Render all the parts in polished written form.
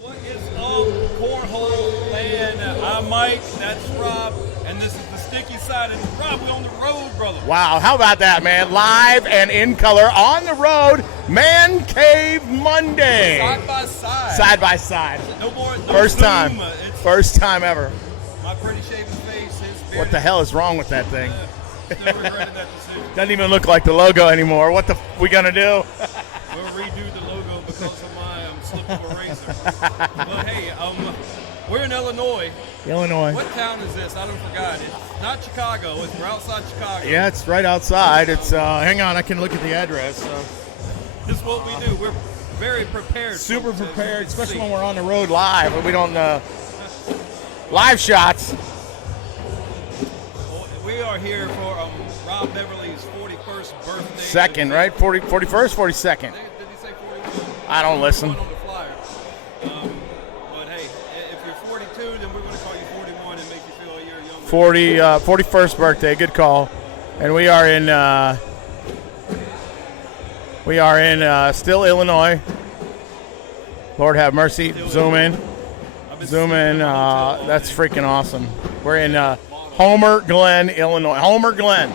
What is up, Cornhole land? I'm Mike, that's Rob, and this is the sticky side. And Rob, we're on the road, brother. Wow, how about that, man? Live and in color on the road, Man Cave Monday. Side by side. Side by side. No more. No First Zoom. time. First time ever. My pretty shaven face. His beard. What the hell is wrong with that thing? Still regretting that decision. Doesn't even look like the logo anymore. What the we gonna do? We'll redo the logo because of my slip of a razor. But hey, we're in Illinois. Illinois. What town is this? I don't forgot. It's not Chicago. We're outside Chicago. Yeah, it's right outside. It's hang on, I can look at the address. This is what we do. We're very prepared. Super folks, as you prepared, can especially see. when we're on the road live, but we don't live shots. We are here for Rob Beverly's 41st birthday. Second, right? 41st, 42nd. Did he say 41? I don't listen. On the flyer. But hey, if you're 42, then we're going to call you 41 and make you feel a year younger. 41st birthday, good call. And we are in still Illinois. Lord have mercy. Zoom in. Zoom in. That's freaking awesome. We're in Homer Glen, Illinois. Homer Glen.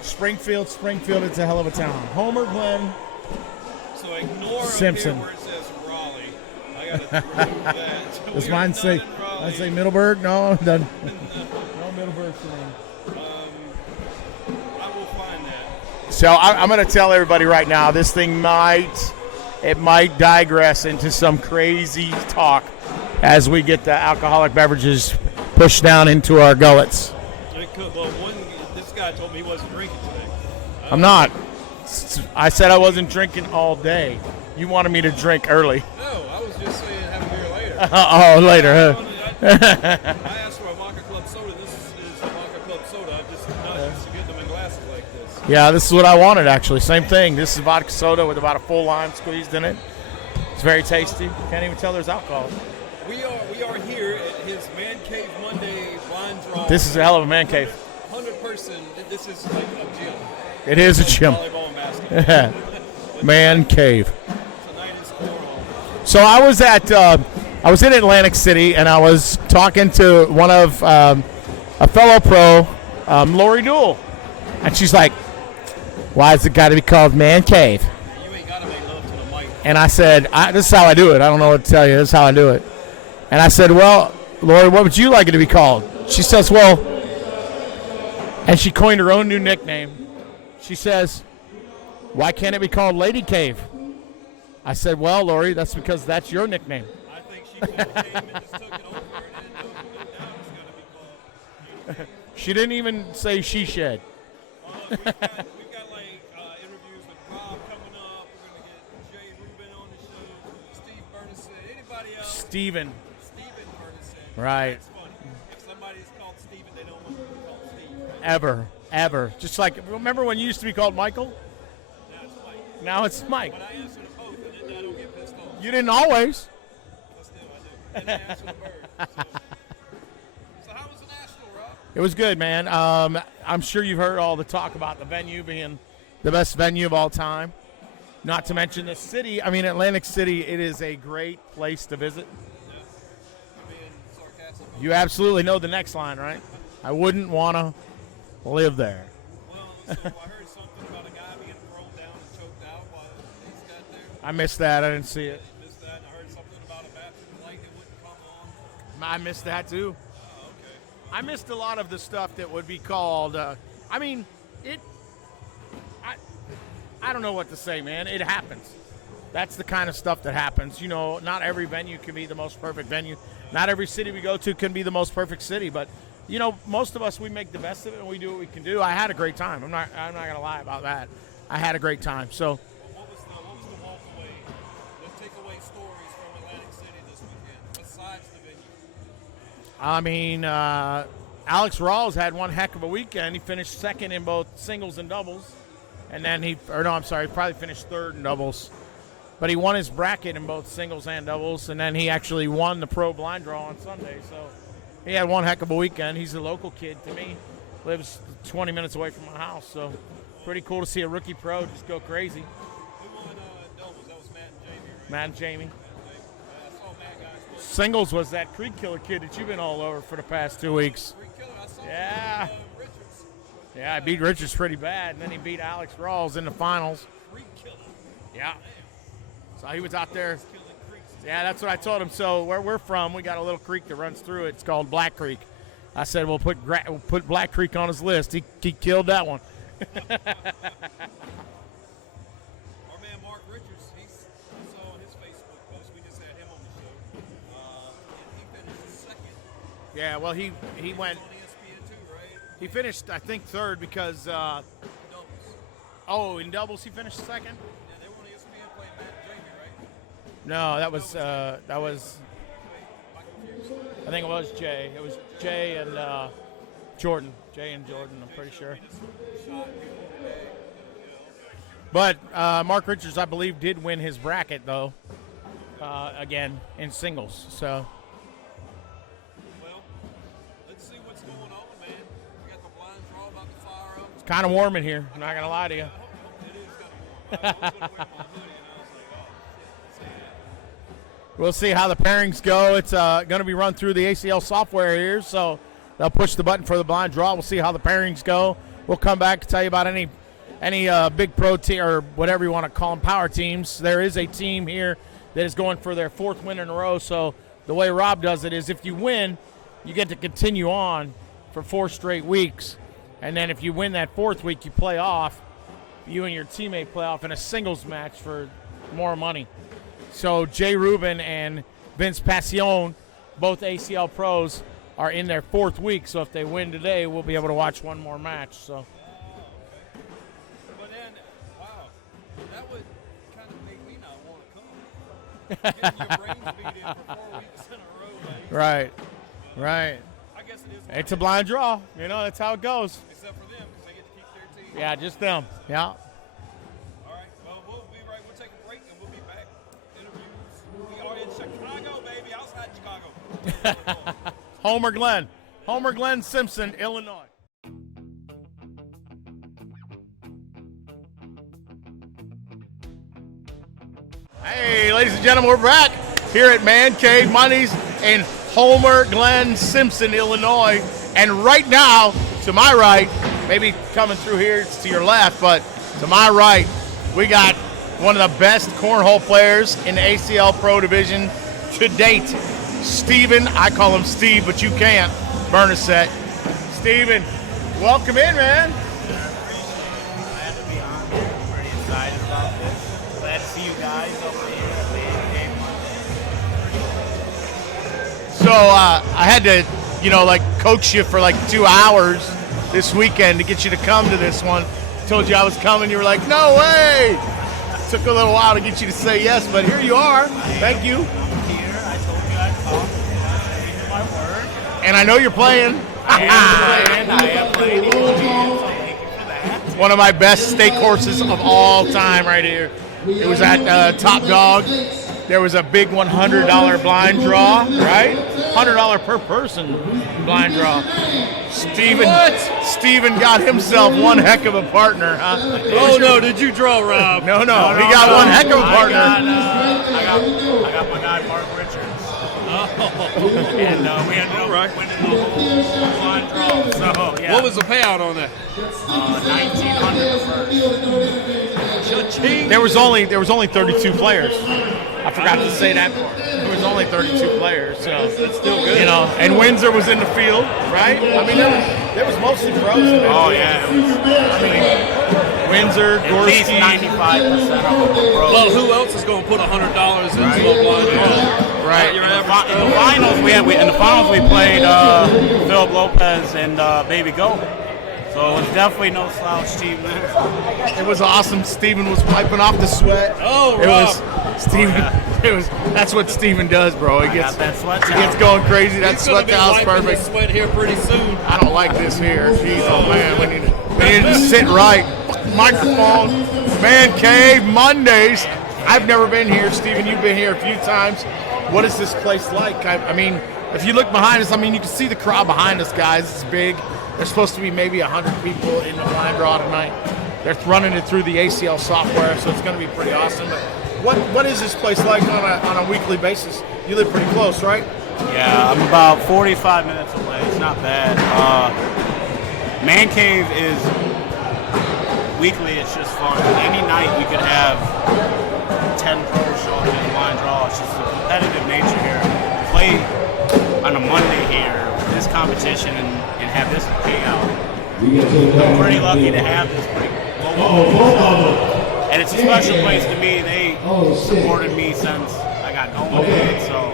Springfield, it's a hell of a town. Homer Glen. So ignore Simpson. Up here where it says Raleigh. I got to remove that. So Does we are mine not say? in Raleigh. I say Middleburg? No, it doesn't. No Middleburg for me. I will find that. So I'm going to tell everybody right now, this thing might digress into some crazy talk as we get the alcoholic beverages pushed down into our gullets. It could, but this guy told me he wasn't drinking today. I'm not. I said I wasn't drinking all day. You wanted me to drink early. No, I was just saying have a beer later. Oh, later, huh? I asked for a Vodka Club soda. This is a Vodka Club soda. I'm just not used to get them in glasses like this. Yeah, this is what I wanted, actually. Same thing. This is vodka soda with about a full lime squeezed in it. It's very tasty. Can't even tell there's alcohol. We are here at his Man Cave Monday blind draw. This is a hell of a man cave. 100 person. This is like a gym. It is a gym. Volleyball and basketball. Man cave. Tonight is cornhole. So I was in Atlantic City, and I was talking to one of a fellow pro, Lori Newell, and she's like, "Why has it got to be called Man Cave?" You ain't gotta make love to the mic. And I said, "This is how I do it. I don't know what to tell you. This is how I do it." And I said, "Well, Lori, what would you like it to be called?" She says, "Well," and she coined her own new nickname. She says, "Why can't it be called Lady Cave?" I said, "Well, Lori, that's because that's your nickname." I think she came and just took it over and didn't know now it's gonna be called. She didn't even say she shed. We've got like interviews with Rob coming up. We're gonna get Jay Rubin on the show, Steve Bernacet, anybody else. Steven. Steven Bernacet. Right. That's funny. If somebody's called Steven, they don't want to be called Steve. Ever. Just like, remember when you used to be called Michael? Now it's Mike. Now it's Mike. But I answer the both, and then I don't get pissed off. You didn't always. But still, I do. And I answer the bird. So how was the National, Rob? It was good, man. I'm sure you've heard all the talk about the venue being the best venue of all time. Not to mention the city. I mean, Atlantic City, it is a great place to visit. Yeah. You're being sarcastic. You absolutely know the next line, right? I wouldn't want to live there. Well, so I heard something about a guy being thrown down and choked out while he's got there. I missed that. I didn't see it. Missed that. And I heard something about a bathroom light that wouldn't come on. I missed that, too. Oh, okay. I missed a lot of the stuff that would be called. I don't know what to say, man. It happens. That's the kind of stuff that happens. You know, not every venue can be the most perfect venue. Not every city we go to can be the most perfect city. But, you know, most of us, we make the best of it and we do what we can do. I had a great time. I'm not going to lie about that. I had a great time. So, What was the walk away, the takeaway stories from Atlantic City this weekend besides the venue? I mean, Alex Rawls had one heck of a weekend. He finished second in both singles and doubles. And then he probably finished third in doubles. But he won his bracket in both singles and doubles. And then he actually won the pro blind draw on Sunday. So he had one heck of a weekend. He's a local kid to me. Lives 20 minutes away from my house. So pretty cool to see a rookie pro just go crazy. Who won doubles? That was Matt and Jamie, right? Matt and Jamie. Okay. Singles was that Creek Killer kid that you've been all over for the past 2 weeks. Creek Killer, I saw Yeah. Richards. Yeah, I beat Richards pretty bad, and then he beat Alex Rawls in the finals. Creek Killer. Yeah. So he was out there. Killing creeks. Yeah, that's what I told him. So where we're from, we got a little creek that runs through it. It's called Black Creek. I said, we'll put Black Creek on his list. He killed that one. Our man Mark Richards, I saw on his Facebook post, we just had him on the show. And he finished second. Yeah, well, he went. On ESPN too, right? He finished, I think, third because. Doubles. In doubles he finished second. Yeah, they were on ESPN playing Matt and Jamie, right? No, that was. I think it was Jay. It was Jay and Jordan. Jay and Jordan, I'm pretty sure. But Mark Richards, I believe, did win his bracket, though, again, in singles. So. Well, let's see what's going on, man. We got the blind draw about to fire up. It's kind of warm in here. I'm not going to lie to you. It is kind of warm. I was going to wear my hoodie, and I was like, oh, shit, let's see that. We'll see how the pairings go. It's going to be run through the ACL software here, so they'll push the button for the blind draw. We'll see how the pairings go. We'll come back to tell you about any big pro team or whatever you want to call them, power teams. There is a team here that is going for their 4th win in a row. So the way Rob does it is if you win, you get to continue on for 4 straight weeks. And then if you win that 4th week, you play off. You and your teammate play off in a singles match for more money. So Jay Rubin and Vince Pacione, both ACL pros, are in their 4th week. So if they win today, we'll be able to watch one more match. So. Okay. But then, wow, that would kind of make me not want to come. Getting your brains beat in for 4 weeks in a row, man. Right. I guess it is. It's a blind draw. You know, that's how it goes. Except for them, because they get to keep their team. Yeah, just them. Yeah. All right. Well, we'll be right. We'll take a break, and we'll be back. Interviews. We are in Chicago, baby. Outside Chicago. Homer Glenn Simpson, Illinois. Hey, ladies and gentlemen, we're back here at MANCAVE Mondays in Homer Glenn Simpson, Illinois. And right now, to my right, maybe coming through here, it's to your left, but to my right, we got one of the best cornhole players in the ACL Pro Division to date. Steven, I call him Steve, but you can't, Bernacet. Steven, welcome in, man. Glad to be on here. I'm pretty excited about this. Glad to see you guys over here at MANCAVE Monday. So I had to, coach you for like 2 hours this weekend to get you to come to this one. Told you I was coming. You were like, no way. Took a little while to get you to say yes, but here you are. Thank you. I'm here. I told you I'd come. I my word. And I know you're playing. I am playing. So thank you for that. One of my best stake horses of all time right here. It was at Top Dog. There was a big $100 blind draw, right? $100 per person blind draw. Steven got himself one heck of a partner, huh? Oh, no. Did you draw, Rob? No, he got one heck of a partner. I got my guy Mark Richards. And we ended up winning the whole blind draw. So, yeah. What was the payout on that? $1,900 first. There was only 32 players. I forgot to say that part. There was only 32 players, so That's still good. And Windsor was in the field, right? I mean, there was mostly pros in there. Oh, yeah. It was, Windsor, at least Gorski. 95% of them were pros. Well, who else is going to put $100 into a blind draw? Right. Your In average. the finals we played Philip Lopez and Baby Go. So it was definitely no slouch team there. It was awesome. Steven was wiping off the sweat. Oh, It Rob. was Steven. That's what Steven does, bro. He Got that sweat he gets going crazy. That He's going sweat to be towel's wiping perfect. his sweat here pretty soon. I don't like this here. Jeez, oh man, we need to sit right. Microphone, MANCAVE Mondays. I've never been here, Steven. You've been here a few times. What is this place like? I mean, if you look behind us, you can see the crowd behind us, guys. It's big. There's supposed to be maybe 100 people in the blind draw tonight. They're running it through the ACL software, so it's going to be pretty awesome. But What is this place like on a weekly basis? You live pretty close, right? Yeah, I'm about 45 minutes away. It's not bad. MANCAVE is weekly. It's just fun. Any night you could have 10 pros show up in the blind draw. It's just the competitive nature here. To play on a Monday here, this competition, and have this payout. I'm pretty lucky to have this pretty local. And it's a special place to me. They supported me since I got going with it. So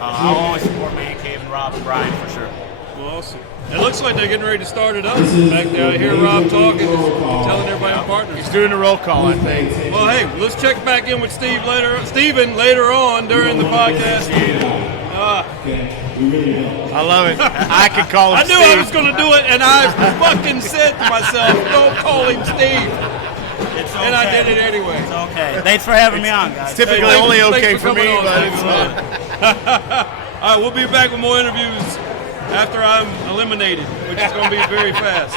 I'll always support MANCAVE and Rob and Brian for sure. Well, awesome. It looks like they're getting ready to start it up. Back there, I hear Rob talking, telling everybody I'm partners. He's doing the roll call, I think. Well, hey, let's check back in with Steven later on during the podcast. I love it. I could call him I knew Steve. I was going to do it, and I fucking said to myself, don't call him Steve. It's okay. And I did it anyway. It's okay. Thanks for having me on, guys. It's typically only okay for me, but it's fun. All right, we'll be back with more interviews after I'm eliminated, which is going to be very fast.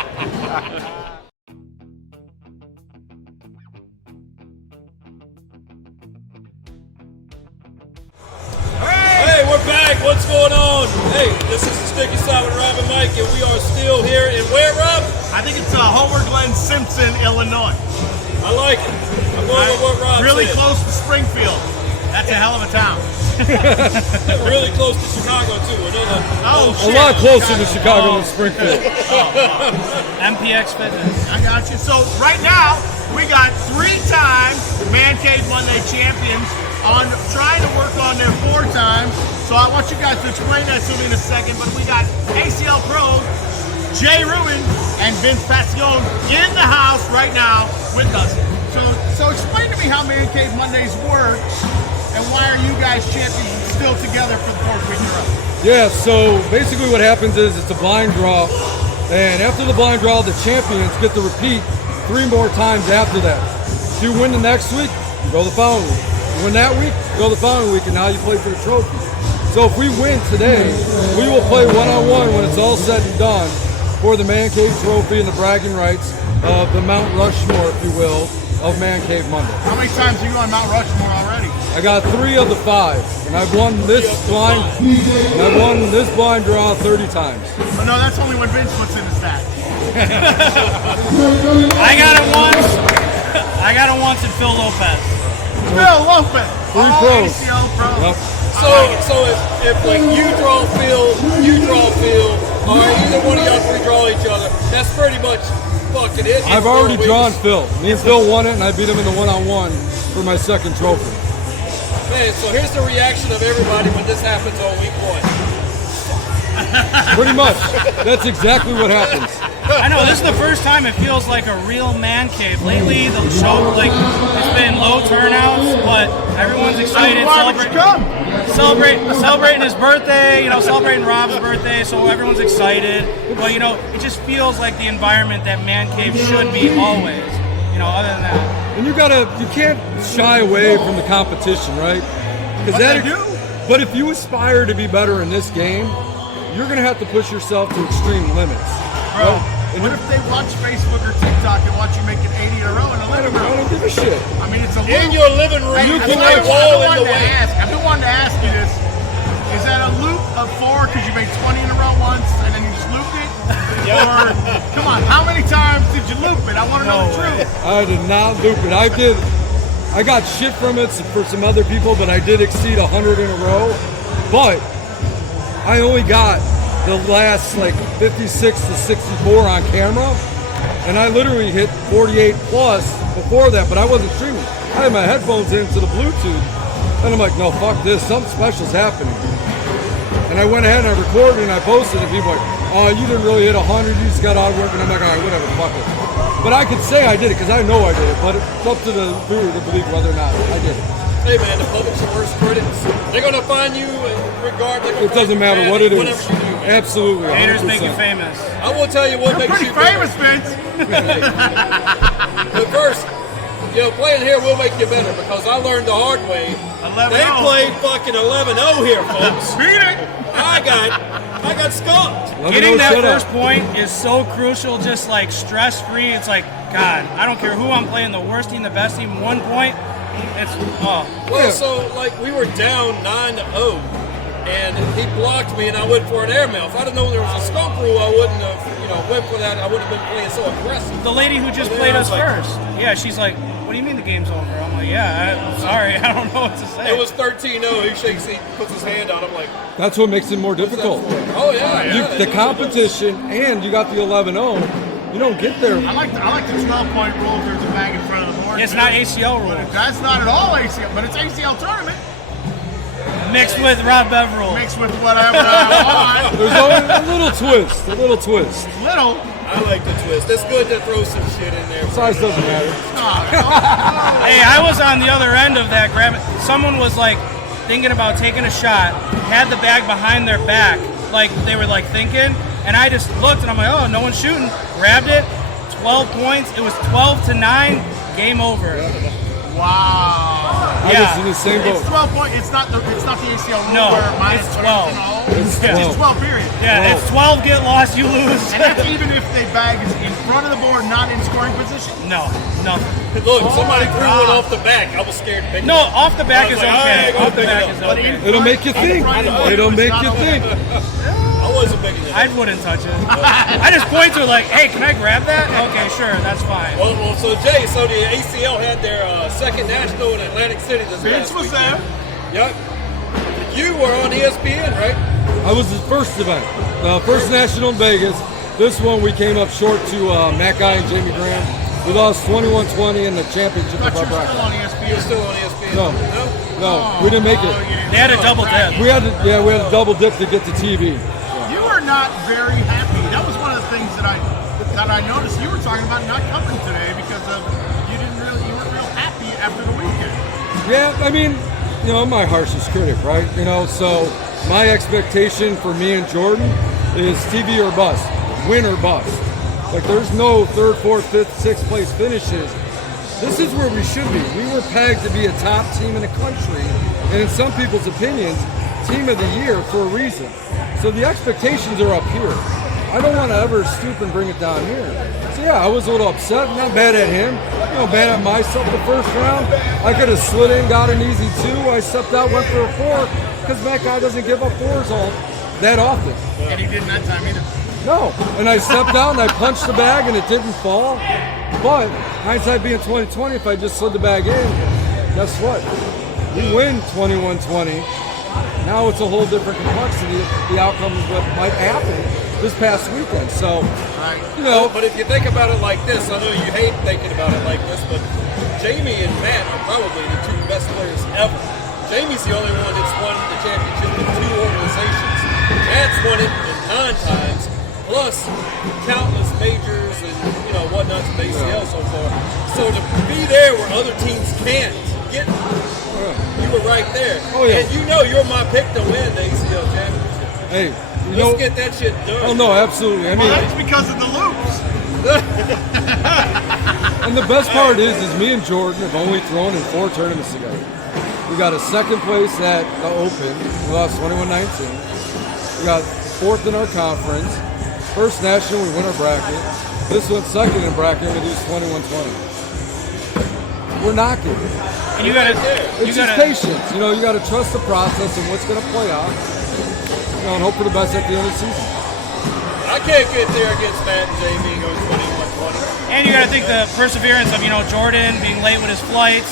Hey, we're back. What's going on? Hey, this is the Sticky Side with Rob and Mike, and we are still here in where, Rob? I think it's Homer Glen Simpson, Illinois. I like it. I'm going with what Rob Really said. close to Springfield. That's a hell of a town. Really close to Chicago, too. Oh, A lot closer to Chicago than Springfield. MPX Fitness. I got you. So right now, we got 3-time MANCAVE Monday champions on trying to work on their 4-time. So I want you guys to explain that to me in a second. But we got ACL pros Jay Rubin and Vince Pacione in the house right now with us. So explain to me how MANCAVE Mondays works and why are you guys champions and still together for the 4th week in a row? Yeah, so basically what happens is it's a blind draw, and after the blind draw, the champions get to repeat 3 more times after that. If you win the next week, you go the following week. You win that week, you go the following week, and now you play for the trophy. So if we win today, we will play one-on-one when it's all said and done for the MANCAVE trophy and the bragging rights of the Mount Rushmore, if you will, of MANCAVE Monday. How many times are you on Mount Rushmore already? I got 3 of the 5, and I've won this blind draw 30 times. Oh, no, that's only when Vince puts in the stats. I got it once in Phil Lopez. Phil Lopez. 3 pros. ACL pro. Yep. So if like you draw Phil, or either one of y'all 3 draw each other, that's pretty much fucking it. I've already drawn Phil. Me and Phil won it, and I beat him in the one-on-one for my 2nd trophy. Man, so here's the reaction of everybody when this happens on week 1. Pretty much. That's exactly what happens. I know, this is the first time it feels like a real man cave. Lately, the show, it's been low turnouts, but everyone's excited, celebrating his birthday, celebrating Rob's birthday, so everyone's excited. But, it just feels like the environment that man cave should be always, other than that. And you can't shy away from the competition, right? But if you aspire to be better in this game, you're going to have to push yourself to extreme limits. Bro, what if they watch Facebook or TikTok and watch you make an 80 in a row in a living room? I don't give a shit. I mean, it's a In loop. your living room, Hey, you I've can been wall in the wanting to way. ask. I've been wanting to ask you this. Is that a loop of 4 because you made 20 in a row once and then you just looped it? Or, come on, how many times did you loop it? I want to know the truth. I did not loop it. I got shit from it for some other people, but I did exceed 100 in a row. But I only got the last 56 to 64 on camera, and I literally hit 48 plus before that, but I wasn't streaming. I had my headphones into the Bluetooth, and I'm like, no, fuck this, something special's happening. And I went ahead and I recorded and I posted, and people were like, oh, you didn't really hit 100, you just got out of work, and I'm like, all right, whatever, fuck it. But I could say I did it, because I know I did it, but it's up to the viewer to believe whether or not I did it. Hey man, the public's the worst critics. They're gonna find you regardless. It doesn't matter what it is. Whatever you do, man. Absolutely. Haters 100%. make you famous. I will tell you what You're makes pretty you famous, Vince. But first, playing here will make you better because I learned the hard way. 11-0. They played fucking 11-0 here, folks. Beat it. I got skunked. Getting that first point is so crucial, just stress-free. It's like, God, I don't care who I'm playing, the worst team, the best team, 1 point, It's Well, so like we were down 9-0, and he blocked me, and I went for an airmail. If I'd have known there was a skunk rule, I wouldn't have, went for that. I would have been playing so aggressive. the lady who just But then played I us was like- first. Yeah, she's like, "What do you mean the game's over?" I'm like, "Yeah, I'm sorry, I don't know what to say." It was 13-0. He shakes, he puts his hand out. I'm like, That's what makes it more difficult. oh yeah. The competition, and you got the 11-0. You don't get there. I like the 12-point rule if there's a bag in front of the board. It's not ACL rule. That's not at all ACL, but it's ACL tournament Mixed with Rob Beverly. mixed with whatever I want. There's always a little twist. Little. I like the twist. It's good to throw some shit in there. Size doesn't matter. Hey, I was on the other end of that. Someone was like thinking about taking a shot, had the bag behind their back, like they were like thinking, and I just looked and I'm like, oh, no one's shooting. Grabbed it, 12 points. It was 12-9. Game over. Wow. I was in the same boat. It's 12 points. It's not the ACL rule No, where minus it's 12. 12. It's It's 12 period. Yeah, it's 12. Get lost, you lose. And that's even if the bag is in front of the board, not in scoring position. No, nothing. Look, somebody my threw God. one off the back. I was scared to pick it No, up. off the back I is was like, okay. all right, Off the pick it back up. is But okay. in It'll make you front- in think. front of the board, It'll it's make not you okay. think. I wasn't picking it I up. wouldn't touch it. I just point to it like, hey, can I grab that? Okay, sure, that's fine. Well, so Jay, so the ACL had their second national in Atlantic City this Vince last was weekend. there. Yep. You were on ESPN, right? I was the first event, the first national in Vegas. This one we came up short to Matt Guy and Jamie Graham. We lost 21-20 in the championship But of you're our still bracket. on You're ESPN. still on ESPN. No, we didn't make it. They had a double dip. We had a double dip to get to TV. You were not very happy. That was one of the things that I noticed. You were talking about not covering today because of you weren't real happy after the weekend. Yeah, I mean, I'm my harshest critic, right? So my expectation for me and Jordan is TV or bust, win or bust. Like there's no third, fourth, fifth, sixth place finishes. This is where we should be. We were pegged to be a top team in the country, and in some people's opinions, team of the year for a reason. So the expectations are up here. I don't want to ever stoop and bring it down here. So yeah, I was a little upset. Not bad at him. Bad at myself the first round. I could have slid in, got an easy 2. I stepped out, went for a 4, because that guy doesn't give up 4s all that often. And he didn't that time either. No, and I stepped out and I punched the bag and it didn't fall. But hindsight being 20/20, if I just slid the bag in, guess what? We win 21-20. Now it's a whole different complexity of the outcome of what might happen this past weekend. So, But if you think about it like this, I know you hate thinking about it like this, but Jamie and Matt are probably the two best players ever. Jamie's the only one that's won the championship with 2 organizations. Matt's won it 9 times, plus countless majors and whatnots in the ACL so far. So to be there where other teams can't get, you were right there. Oh, yeah. And you're my pick to win the ACL championship. hey, Let's get that shit done. Oh no, absolutely. I mean, Well, that's because of the loops. and the best part is me and Jordan have only thrown in 4 tournaments together. We got a second place at the Open. We lost 21-19. We got 4th in our conference. First national, we win our bracket. This one's second in bracket, we lose 21-20. We're knocking. And you gotta, It's just patience. You gotta trust the process and what's gonna play out. And hope for the best at the end of the season. I can't get there against Matt and Jamie going 21-20. And you got to think the perseverance of, Jordan being late with his flights,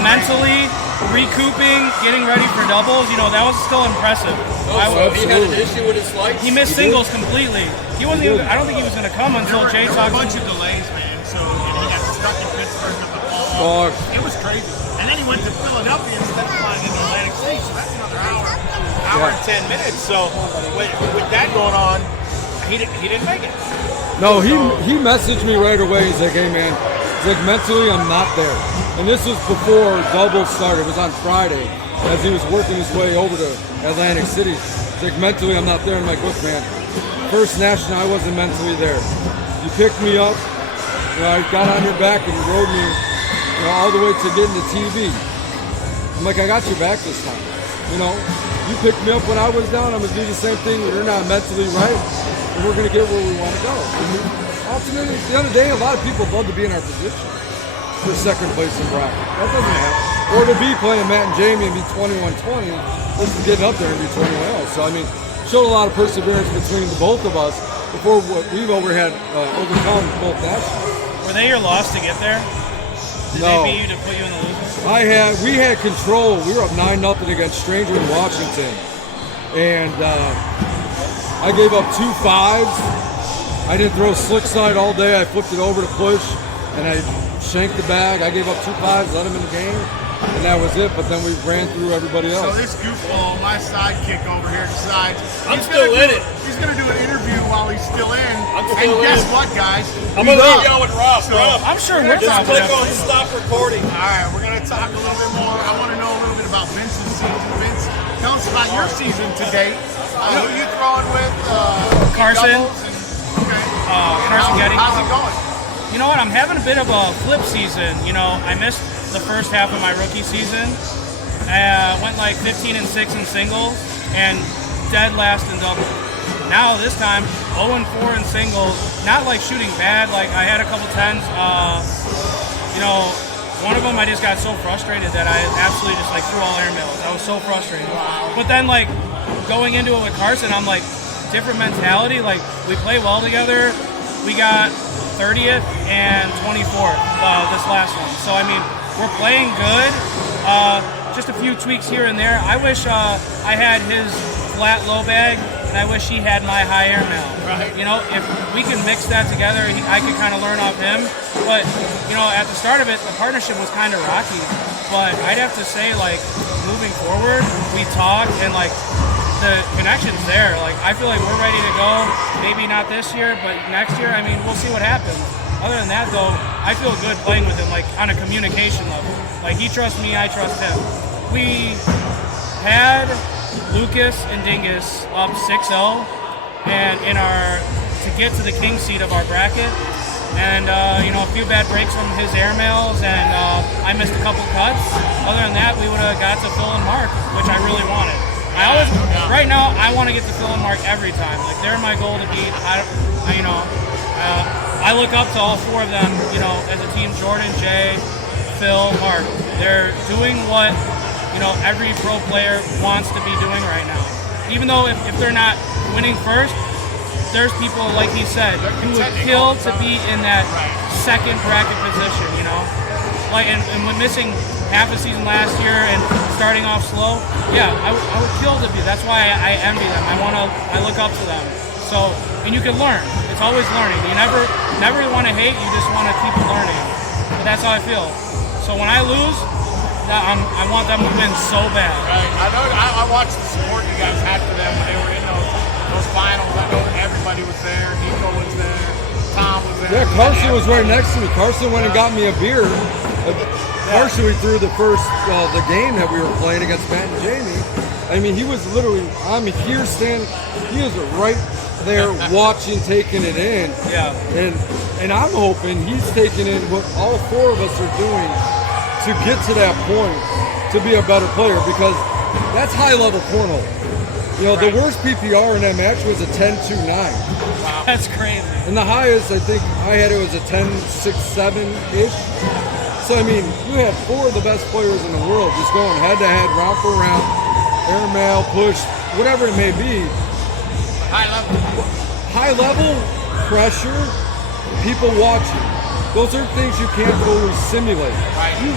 mentally recouping, getting ready for doubles, that was still impressive. So he had an issue with his flights? He missed singles completely. He wasn't even, I don't think he was going to come until Jay There were talked a bunch to of him. delays, man. So he got stuck in Pittsburgh with the fall. It was crazy. And then he went to Philadelphia instead of flying into Atlantic City. So that's another hour and 10 minutes. So with that going on, he didn't make it. No, he messaged me right away. He's like, hey man, he's like, mentally I'm not there. And this was before doubles started. It was on Friday as he was working his way over to Atlantic City. He's like, mentally I'm not there. I'm like, look man, first national I wasn't mentally there. You picked me up, I got on your back and you rode me all the way to getting the TV. I'm like, I got your back this time. You picked me up when I was down. I'm going to do the same thing when you're not mentally right. And we're going to get where we want to go. Ultimately, at the end of the day, a lot of people love to be in our position for second place in bracket. That doesn't happen. or to be playing Matt and Jamie and be 21-20, this is getting up there and be 21-0. So, I mean, showed a lot of perseverance between the both of us before what we've overcome both nationals. Were they your loss to get there? Did No. they beat you to put you in the loser? We had control. We were up 9-0 against Stranger in Washington. And I gave up 2 5s. I didn't throw slick side all day. I flipped it over to push, and I shanked the bag. I gave up 2 5s, let him in the game, and that was it. But then we ran through everybody else. So this goofball, my sidekick over here, decides I'm still in it. He's going to do an interview while he's still in. I'm And still guess in. what, guys? I'm going to He's leave up. y'all with Rob. So, Rob, I'm sure we're just talking click about on stop recording. All right, we're going to talk a little bit more. I want to know a little bit about Vince's season. Vince, tell us about your season to date. Who you throwing with? Carson. Doubles and, okay. Carson Getty. How's it going? You know what? I'm having a bit of a flip season. You know, I missed the first half of my rookie season. Went like 15-6 in singles and dead last in doubles. Now this time, 0-4 in singles. Not like shooting bad. Like I had a couple 10s. You know, one of them I just got so frustrated that I absolutely just like threw all airmails. I was so frustrated. But then like going into it with Carson, I'm like different mentality. Like we play well together. We got 30th and 24th this last one. So I mean, we're playing good. Just a few tweaks here and there. I wish I had his flat low bag, and I wish he had my high airmail. Right. You know, if we can mix that together, I could kind of learn off him. But you know, at the start of it, the partnership was kind of rocky. But I'd have to say, like, moving forward, we talk and like the connection's there. Like I feel like we're ready to go. Maybe not this year, but next year. I mean, we'll see what happens. Other than that, though, I feel good playing with him, like on a communication level. Like he trusts me, I trust him. We had Lucas and Dingus up 6-0, and to get to the king seat of our bracket, and you know, a few bad breaks from his airmails, and I missed a couple cuts. Other than that, we would have got to Phil and Mark, which I really wanted. Right now, I want to get to Phil and Mark every time. Like they're my goal to beat. I look up to all 4 of them, you know, as a team. Jordan, Jay, Phil, Mark. They're doing what, you know, every pro player wants to be doing right now. Even though if they're not winning first, there's people, like he said, who would kill to be in that second bracket position, you know? Like, and when missing half a season last year and starting off slow, yeah, I would kill to be. That's why I envy them. I look up to them. So, and you can learn. It's always learning. You never want to hate. You just want to keep learning. But that's how I feel. So when I lose, I want them to win so bad. Right. I know. I watched the support you guys had for them when they were in those finals. I know everybody was there. Nico was there. Tom was there. Yeah, Carson was right next to me. Carson went and got me a beer. Carson, we threw the first the game that we were playing against Matt and Jamie. I mean, he was literally, I'm here standing, he was right there watching, taking it in. Yeah. And I'm hoping he's taking in what all 4 of us are doing to get to that point, to be a better player, because that's high-level cornhole. You know, the worst PPR in that match was a 10-2-9. Wow. That's crazy. And the highest, I think, I had it was a 10-6-7-ish. So, I mean, you had 4 of the best players in the world just going head-to-head, round for round, airmail, push, whatever it may be. High level, pressure, people watching. Those are things you can't always simulate. Right. You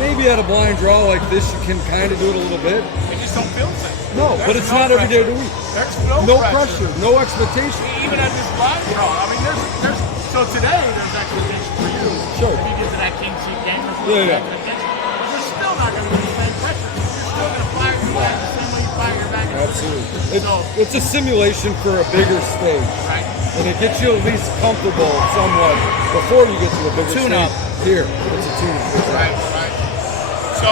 maybe at a blind draw like this, you can kind of do it a little bit. They just don't feel the same. No, but it's not every day of the week. There's No pressure, no expectation. Even at this blind draw. I mean, there's so today there's expectation for you. Sure. If you get to that king seat game, Yeah. there's expectation. But there's still not going to be the same pressure. You're still going to fire your back the same way you fire your back. Absolutely. It's a simulation for a bigger stage. Right. And it gets you at least comfortable somewhat before you get to a bigger Tune-up. stage. Here, it's a tune-up. Right. So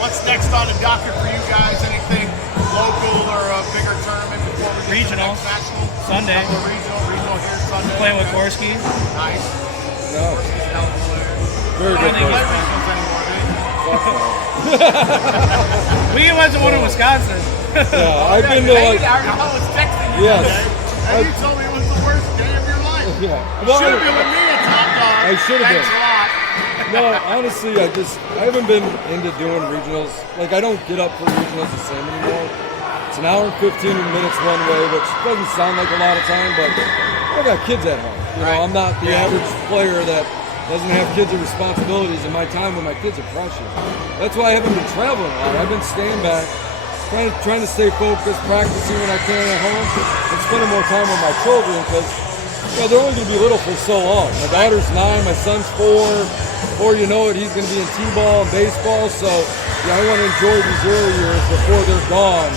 what's next on the docket for you guys? Anything local or a bigger tournament before we get to the Regional. next national? Sunday. Couple of regional here Sunday. Playing with Okay. Gorski. Nice. No, Gorski's a hell of a player. very I good think Play player. regionals anymore, do you? We went to one in Wisconsin. Yeah, I've been to like, I was texting you Yes. today, and you told me it was the worst day of your life. yeah. You should have been with me at Top Dog. I should have Thanks been. a lot. No, honestly, I haven't been into doing regionals. Like, I don't get up for regionals the same anymore. It's an hour and 15 minutes one way, which doesn't sound like a lot of time, but I got kids at home. You know, I'm not the average player that doesn't have kids or responsibilities, and my time with my kids are precious. That's why I haven't been traveling a lot. I've been staying back, trying to stay focused, practicing when I can at home, and spending more time with my children, because they're only going to be little for so long. My daughter's 9, my son's 4. Before you know it, he's going to be in t-ball and baseball. So, I want to enjoy these early years before they're gone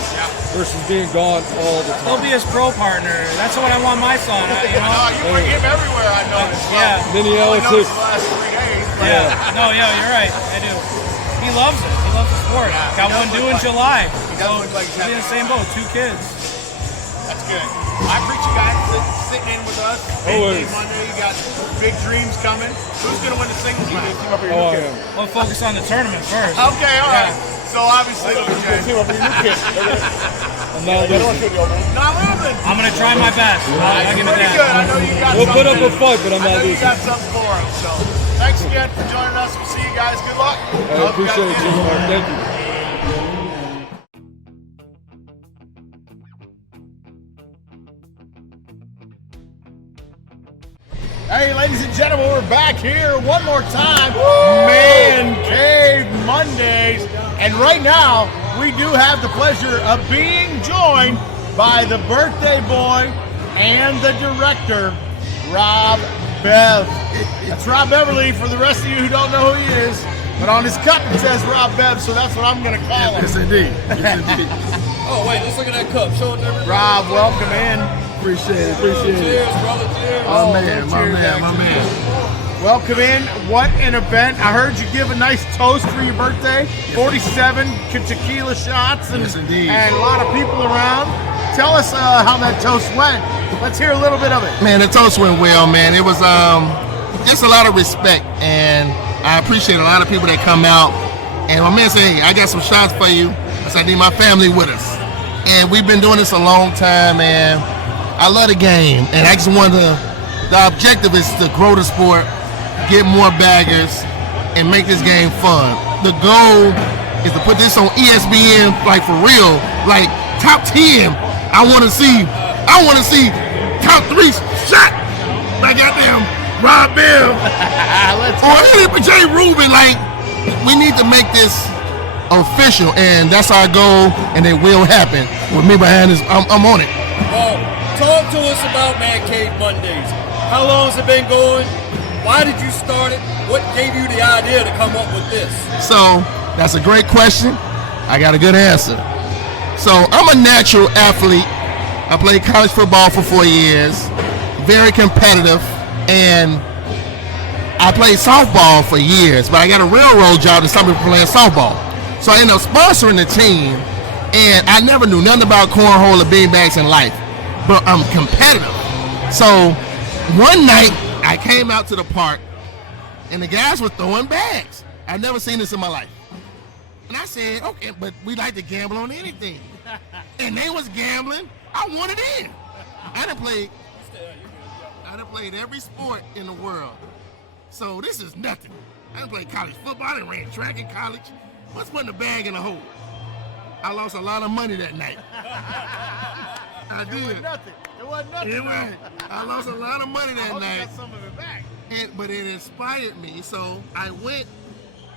versus being gone all the time. He'll be his pro partner. That's what I want my son. You know? You bring him everywhere, I noticed. Yeah. Minneapolis. The last 3 days. Yeah. No, yeah, you're right. I do. He loves it. He loves the sport. Got one due in July. doesn't look like he's He'll be in the same boat. 2 kids. That's good. I appreciate you guys sitting in with us. Always. Monday, you got big dreams coming. Who's going to win the singles match? Oh, I am. We'll focus on the tournament first. Okay, all right. So obviously, I'm not losing. not losing. I'm going to try my best. I'll give it Pretty that. good. I know you got We'll something. put up a fight, but I'm I not know you losing. got something for him. So thanks again for joining us. We'll see you guys. Good luck. I appreciate it, Jim. Thank you. Hey, ladies and gentlemen, we're back here one more time. Man Cave Mondays. And right now, we do have the pleasure of being joined by the birthday boy and the director, Rob Bev. That's Rob Beverly for the rest of you who don't know who he is. But on his cup it says Rob Bev, so that's what I'm going to call him. Yes, indeed. Yes, indeed. Oh, wait, let's look at that cup. Show it to everybody. Rob, welcome in. Appreciate it. Appreciate it. Cheers, brother. Cheers. My man, my cheers, man, my man. Welcome in. What an event. I heard you give a nice toast for your birthday. 47 tequila shots and, Yes, indeed. and a lot of people around. Tell us how that toast went. Let's hear a little bit of it. Man, the toast went well, man. It was just a lot of respect, and I appreciate a lot of people that come out. And my man said, hey, I got some shots for you. I said, I need my family with us. And we've been doing this a long time, man. I love the game, and I just want to, the objective is to grow the sport, get more baggers, and make this game fun. The goal is to put this on ESPN, like for real, like top 10. I want to see top 3 shot, like goddamn Rob Bev, or even J. Rubin. Like, we need to make this official, and that's our goal, and it will happen. With me behind this, I'm on it. Well, talk to us about Man Cave Mondays. How long has it been going? Why did you start it? What gave you the idea to come up with this? So that's a great question. I got a good answer. So I'm a natural athlete. I played college football for 4 years, very competitive, and I played softball for years, but I got a railroad job that stopped me from playing softball. So I ended up sponsoring the team, and I never knew nothing about cornhole or beanbags in life, but I'm competitive. So one night I came out to the park, and the guys were throwing bags. I've never seen this in my life. And I said, okay, but we like to gamble on anything. And they was gambling. I wanted in. I done played every sport in the world. So this is nothing. I done played college football. I done ran track in college. What's putting a bag in a hole? I lost a lot of money that night. I did. It wasn't nothing. I lost a lot of money that night. Got some of it back. But it inspired me, so I went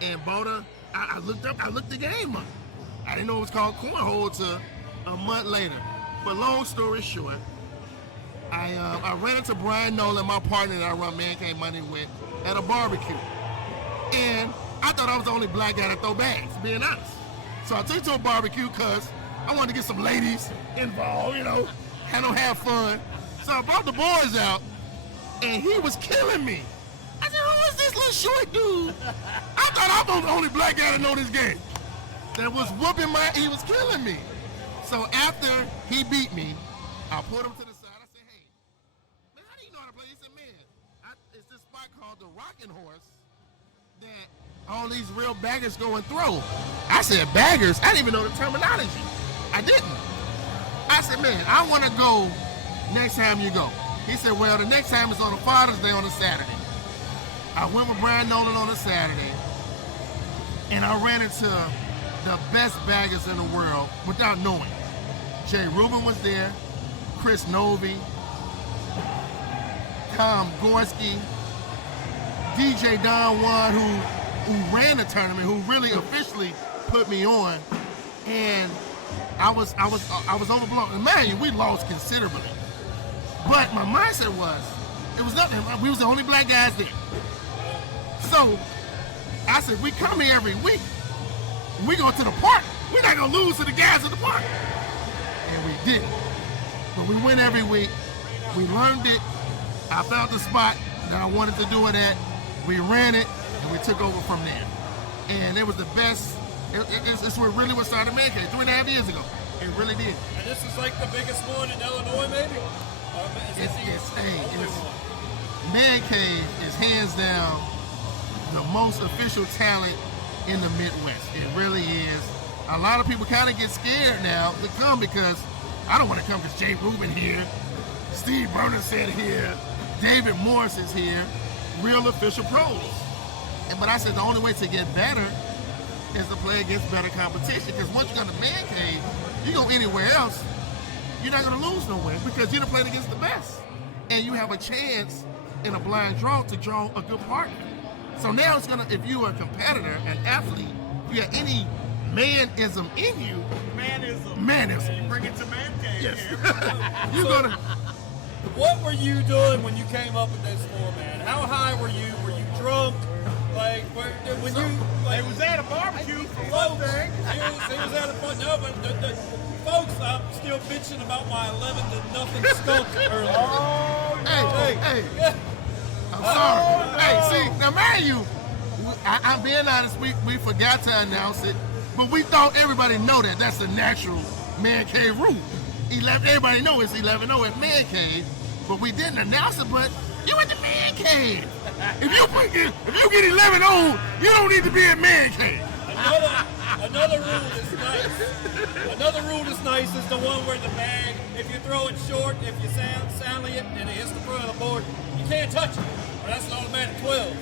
and bought I looked the game up. I didn't know it was called cornhole till a month later. But long story short, I ran into Brian Nolen, my partner that I run MANCAVE Monday with, at a barbecue. And I thought I was the only black guy to throw bags, being honest. So I took it to a barbecue because I wanted to get some ladies involved, have fun. So I brought the boys out, and he was killing me. I said, who is this little short dude? I thought I was the only black guy to know this game. That was whooping he was killing me. So after he beat me, I put him to the side. I said, hey, man, how do you know how to play? He said, man, it's this spot called the Rocking Horse that all these real baggers go and throw. I said, baggers? I didn't even know the terminology. I didn't. I said, man, I want to go next time you go. He said, well, the next time is on a Father's Day on a Saturday. I went with Brian Nolen on a Saturday, and I ran into the best baggers in the world without knowing. Jay Rubin was there, Chris Novi, Tom Gorski, DJ Don Juan, who ran the tournament, who really officially put me on, and I was overblown. And man, we lost considerably. But my mindset was, it was nothing. We was the only black guys there. So I said, we come here every week. We go to the park. We're not gonna lose to the guys at the park. And we didn't. But we went every week. We learned it. I found the spot that I wanted to do it at. We ran it, and we took over from there. And it was the best. It's what really was started MANCAVE 3.5 years ago. It really did. And this is like the biggest one in Illinois, maybe? MANCAVE is hands down the most official talent in the Midwest. It really is. A lot of people kind of get scared now to come because I don't want to come because Jay Rubin here, Steven Bernacet here, David Morris is here, real official pros. But I said the only way to get better is to play against better competition, because once you go to MANCAVE, you go anywhere else, you're not going to lose nowhere because you're playing against the best. And you have a chance in a blind draw to draw a good partner. So now it's going to, if you're a competitor, an athlete, if you have any manism in you, manism. Bring it to MANCAVE. Yes. Here. You're going to. What were you doing when you came up with this format? How high were you? Were you drunk? Like, when you, like, It was at a barbecue for folks, one thing. it was at a fun. No, but the folks, I'm still bitching about my 11-0 skunk earlier. Hey. I'm sorry. Hey, see, now mind you, I'm being honest, we forgot to announce it, but we thought everybody know that. That's the natural MANCAVE rule. Everybody know it's 11-0 at MANCAVE, but we didn't announce it, but you at the MANCAVE. If you get 11-0, you don't need to be at MANCAVE. Another rule is nice. Another rule is nice is the one where the bag, if you throw it short, if you sally it and it hits the front of the board, you can't touch it. Or that's an automatic 12.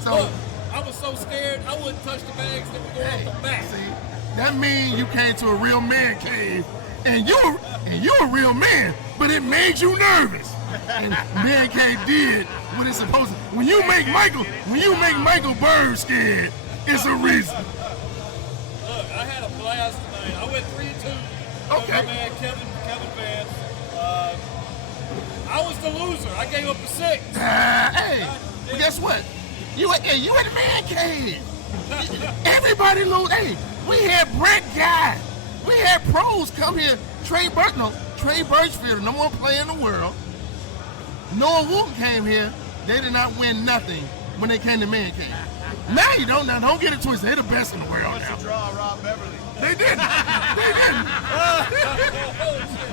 So but I was so scared I wouldn't touch the bags that would go off the back. See, that means you came to a real MANCAVE, and you're a real man, but it made you nervous. And MANCAVE did what it's supposed to. When you make Michael Bird scared, it's a reason. Look, I had a blast tonight. I went 3-2. Okay. My man Kevin Vance. I was the loser. I gave up a 6. Hey, but guess what? You at the MANCAVE. Everybody lose. Hey, we had Brett Guy. We had pros come here. Trey Birchfield, the number one player in the world. Noah Wooten came here. They did not win nothing when they came to MANCAVE. Now you don't. Now don't get it twisted. They're the best in the world now. Draw Rob Beverly. They didn't.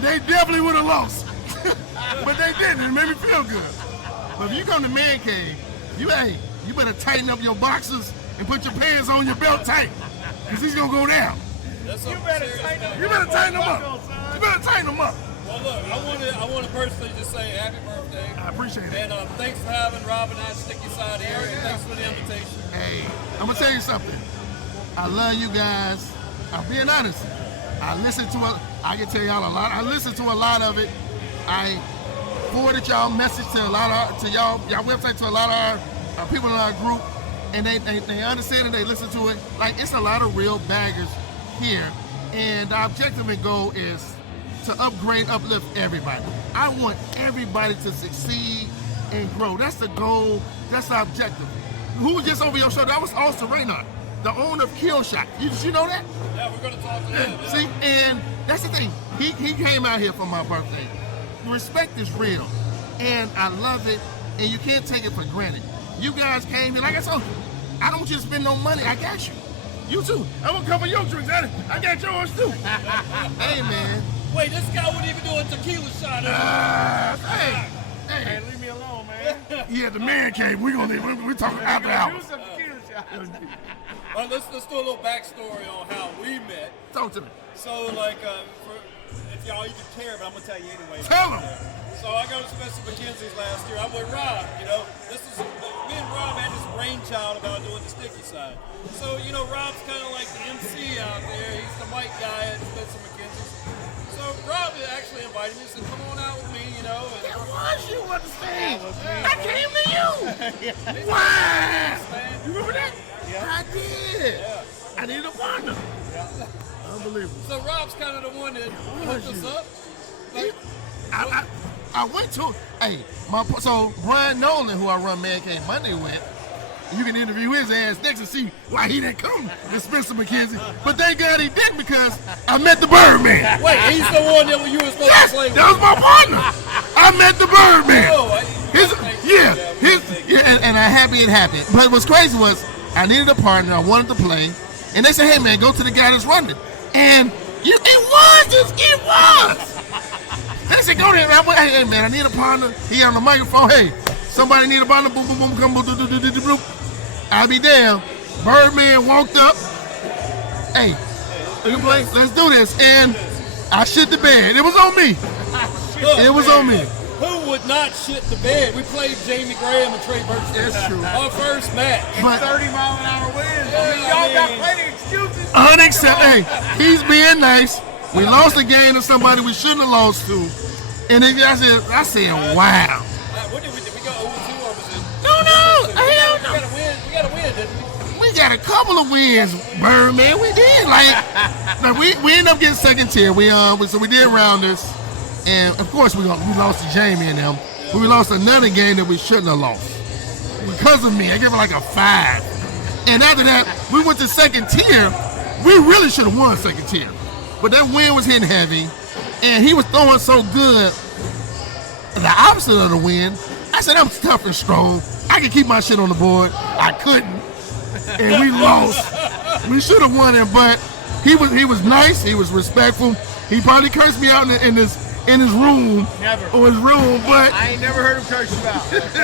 They definitely would have lost. But they didn't. It made me feel good. But if you come to MANCAVE, you better tighten up your boxers and put your pants on your belt tight, because he's gonna go down. You better tighten them up. You better tighten them up. You better tighten them up. Well, look, I want to personally just say happy birthday. I appreciate it. And thanks for having Rob and I stick your side here. And thanks for the invitation. Hey, I'm gonna tell you something. I love you guys. I'm being honest. I can tell y'all a lot. I listened to a lot of it. I forwarded y'all message to y'all website to a lot of our people in our group, and they understand and they listen to it. Like, it's a lot of real baggers here, and the objective and goal is to uplift everybody. I want everybody to succeed and grow. That's the goal. That's the objective. Who was just over your shoulder? That was also Reynard, the owner of Kill Shot. Did you know that? Yeah, we're going to talk to him. See, and that's the thing. He came out here for my birthday. The respect is real, and I love it, and you can't take it for granted. You guys came here, like I told you, I don't want you to spend no money. I got you. You too. I want a couple of your drinks. I got yours too. Hey, man. Wait, this guy wouldn't even do a tequila shot. Hey, Leave me alone, man. he at the MANCAVE. We're talking after hours. Do some tequila shots. All right, let's do a little backstory on how we met. Talk to me. So, like, if y'all even care, but I'm going to tell you anyway. Tell him. So I go to Spencer McKenzie's last year. I'm with Rob, you know. This is me and Rob had this brainchild about doing the sticky side. So, you know, Rob's kind of like the MC out there. He's the mic guy at Spencer McKenzie's. So Rob actually invited me and said, come on out with me, you know. And That was you on the stage. Yeah, I came to you. Wow. You remember that? Yeah. I did. Yeah. I needed a partner. Unbelievable. So Rob's kind of the one that hooked us up. Like, I went to, so Brian Nolen, who I run MANCAVE Monday with, you can interview his ass next and see why he didn't come to Spencer McKenzie. But thank God he didn't because I met the Birdman. wait, he's the one that you were supposed Yes, to play with. that was my partner. I met the Birdman. Oh, And I'm happy it happened. But what's crazy was I needed a partner. I wanted to play. And they said, hey, man, go to the guy that's running. And it was. They said, go there. And I went, hey, man, I need a partner. He on the microphone. Hey, somebody need a partner. Boom, boom, boom, come, boom, do, do, do, do. I'll be damn. Birdman walked up. Hey, we can play. Let's do this. And I shit the bed. It was on me. It was on me. Who would not shit the bed? We played Jamie Graham and Trey Burton. That's true. Our first match. But 30-mile-an-hour winds. Y'all got plenty of excuses. unacceptable. Hey, he's being nice. We lost a game to somebody we shouldn't have lost to. And then I said, wow. What did we go 0-2 or was it? No. Hell no. We got a win, didn't we? We got a couple of wins, Birdman. We did. We ended up getting second tier. So we did rounders. And of course we lost to Jamie and them. But we lost another game that we shouldn't have lost. Because of me. I gave it like a 5. And after that, we went to second tier. We really should have won second tier. But that wind was hitting heavy. And he was throwing so good. The opposite of the wind. I said, I'm tough and strong. I can keep my shit on the board. I couldn't. And we lost. We should have won it, but he was nice. He was respectful. He probably cursed me out in his room. Never. Or his room, but I ain't never heard him curse you out.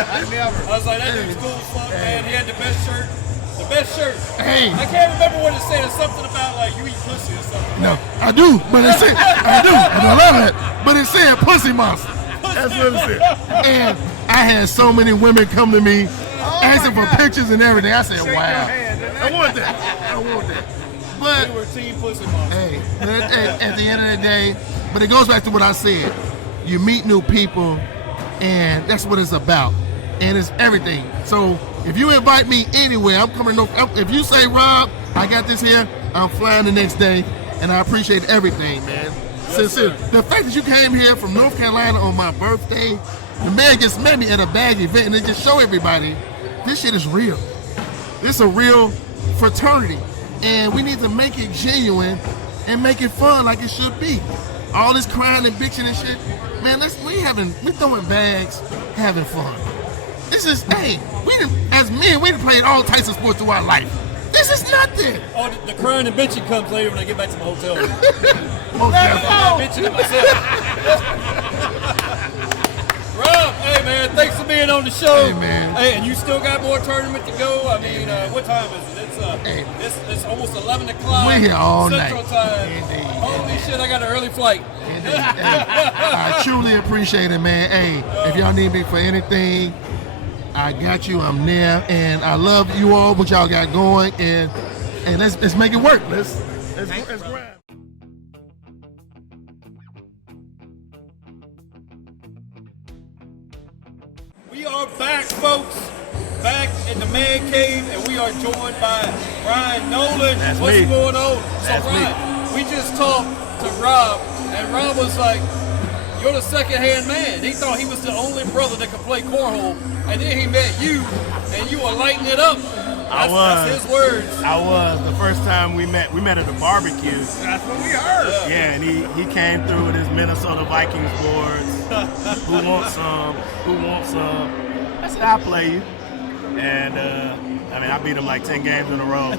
I never. I was like, that dude's cool as fuck, man. He had the best shirt. The best shirt. Hey. I can't remember what it said. It's something about like you eat pussy or something. no, I do. But it said I do, and I love it. But it said pussy monster. That's what it said. And I had so many women come to me asking for pictures and everything. I said, wow. I want that. But We were team pussy monster. hey, at the end of the day, but it goes back to what I said. You meet new people, and that's what it's about. And it's everything. So if you invite me anywhere, I'm coming. If you say, Rob, I got this here, I'm flying the next day, and I appreciate everything, man. Sincerely. The fact that you came here from North Carolina on my birthday, the man just met me at a bag event, and they just show everybody this shit is real. This is a real fraternity, and we need to make it genuine and make it fun like it should be. All this crying and bitching and shit, man. We throwing bags, having fun. This is, as men, we done played all types of sports through our life. This is nothing. Oh, the crying and bitching comes later when I get back to my hotel room. Most definitely. I'm bitching at myself. Rob, hey man, thanks for being on the show. Hey, man. Hey, and you still got more tournament to go. I mean, what time is it? It's almost 11 o'clock. We're here all Central night. Time. Indeed. Holy shit, I got an early flight. Hey, I truly appreciate it, man. Hey, if y'all need me for anything, I got you. I'm there, and I love you all. What y'all got going, and let's make it work. Let's grab. We are back, folks. Back in the man cave, and we are joined by Brian Nolen. That's What's me. going on? That's so, Brian, we just talked to Rob, and Rob was like, you're the second-hand man. He thought he was the only brother that could play cornhole, and then he met you, and you were lighting it up. That's his words. I was. The first time we met at a barbecue. That's what we heard. Yeah, and he came through with his Minnesota Vikings boards. Who wants some? Who wants some? I said, I'll play you. And, I beat him like 10 games in a row.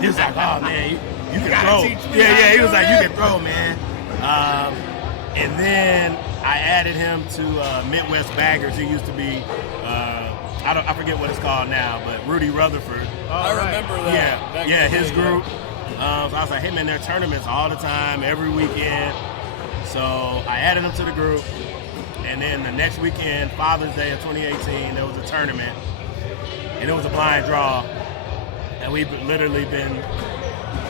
He was like, oh, man, you can throw. Yeah, he was like, you can throw, man. And then I added him to Midwest Baggers. He used to be, I forget what it's called now, but Rudy Rutherford. I remember that. Yeah, his group. So I was like, hey, man, there are tournaments all the time, every weekend. So I added him to the group. And then the next weekend, Father's Day of 2018, there was a tournament. and it was a blind draw, and we've literally been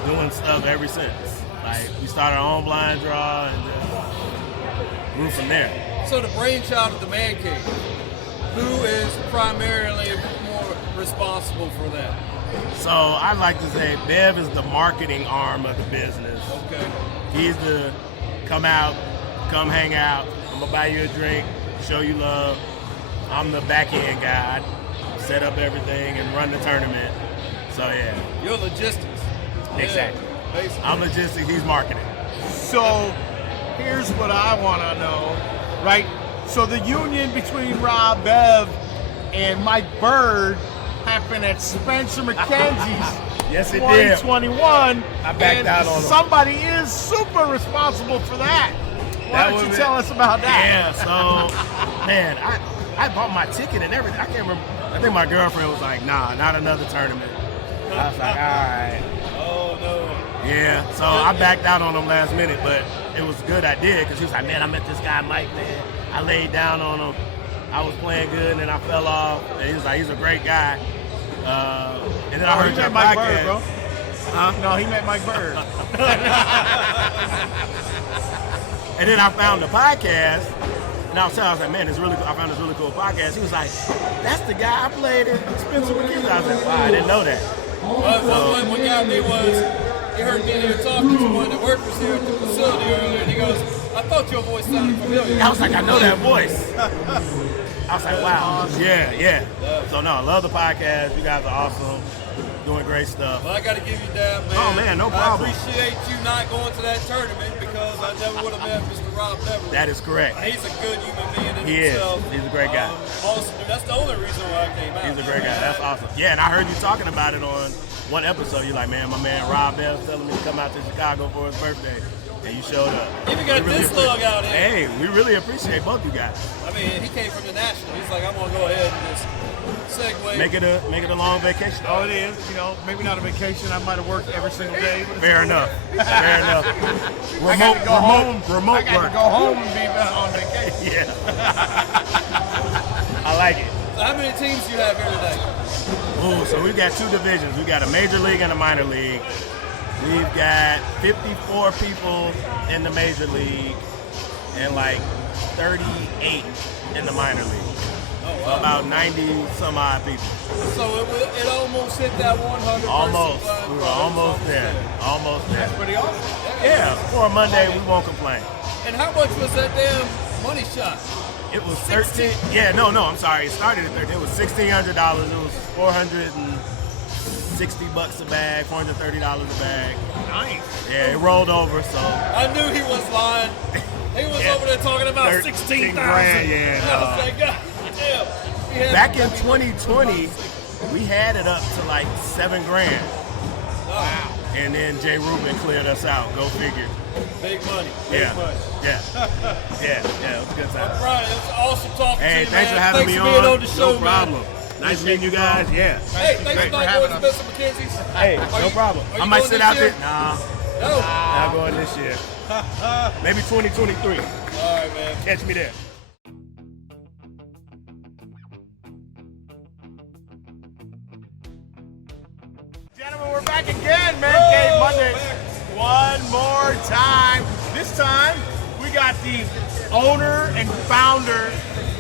doing stuff ever since. Like, we started our own blind draw and moved from there. So the brainchild of the Man Cave, who is primarily more responsible for that? So I like to say Bev is the marketing arm of the business. Okay. He's the come out, come hang out, I'm gonna buy you a drink, show you love. I'm the back end guy. I set up everything and run the tournament. So yeah. You're logistics. Exactly. Yeah, basically. I'm logistics, he's marketing. So here's what I want to know, right? So the union between Rob Bev and Mike Bird happened at Spencer McKenzie's Yes, it did. 2021. I backed out on him. Somebody is super responsible for that. Why don't you tell us about that? Yeah, so, man, I bought my ticket and everything. I can't remember. I think my girlfriend was like, nah, not another tournament. I was like, all right. Oh, no. Yeah, so I backed out on him last minute, but it was good I did because he was like, man, I met this guy, Mike, man. I laid down on him. I was playing good, and then I fell off. And he was like, he's a great guy. And then I heard your Mike podcast. Bird, bro. Huh? No, he met Mike Bird. And then I found the podcast, and I was like, man, I found this really cool podcast. He was like, that's the guy I played at Spencer McKenzie. I was like, wow, I didn't know that. What got me was, he heard me here talking to one of the workers here at the facility earlier, and he goes, I thought your voice sounded familiar. I was like, I know that voice. I was like, wow. Yeah. So, no, I love the podcast. You guys are awesome. Doing great stuff. Well, I got to give you that, man. Oh, man, no problem. I appreciate you not going to that tournament because I never would have met Mr. Rob Beverly. That is correct. He's a good human being in He himself. is. He's a great guy. Awesome. That's the only reason why I came out. He's a great guy. That's awesome. Yeah, and I heard you talking about it on one episode. You're like, man, my man Rob Bell's telling me to come out to Chicago for his birthday. And you showed up. Even got this slug out here. Hey, we really appreciate both you guys. I mean, he came from the National. He's like, I'm going to go ahead and just segue. Make it a long vacation. Oh, it is. You know, maybe not a vacation. I might have worked every single day. Fair enough. Fair enough. I got to go home. Remote I got work. to go home and be on vacation. Yeah. I like it. So how many teams do you have here today? Oh, so we've got two divisions. We've got a major league and a minor league. We've got 54 people in the major league and like 38 in the minor league. Oh, wow. So about 90 some odd people. So it almost hit that 100. Almost. We were almost there. Almost there. That's pretty awesome. Yeah, for a Monday, we won't complain. And how much was that damn money shot? It was 13. Yeah, no, I'm sorry. It started at 13. It was $1,600. It was $460 a bag, $430 a bag. Nice. Yeah, it rolled over, so. I knew he was lying. He was Yeah. over there talking about 13 16,000. grand, yeah, I was like, God damn. He had- Back in 2020, we had it up to like $7 grand. Wow. And then Jay Rubin cleared us out. Go figure. Big money. Big Yeah. money. Yeah. Yeah, it was a good time. Brian, it was awesome talking to Hey, you, thanks man. for having me for being on the show, No problem. Nice meeting you guys. Yeah. Man. Hey, thanks for not going to Mr. McKenzie's. Hey, Are no you- problem. are you I might going sit this out year? there. Nah, No. not going this year. Maybe 2023. All right, man. Catch me there. Gentlemen, we're back again, MANCAVE Monday. One more time. This time, we got the owner and founder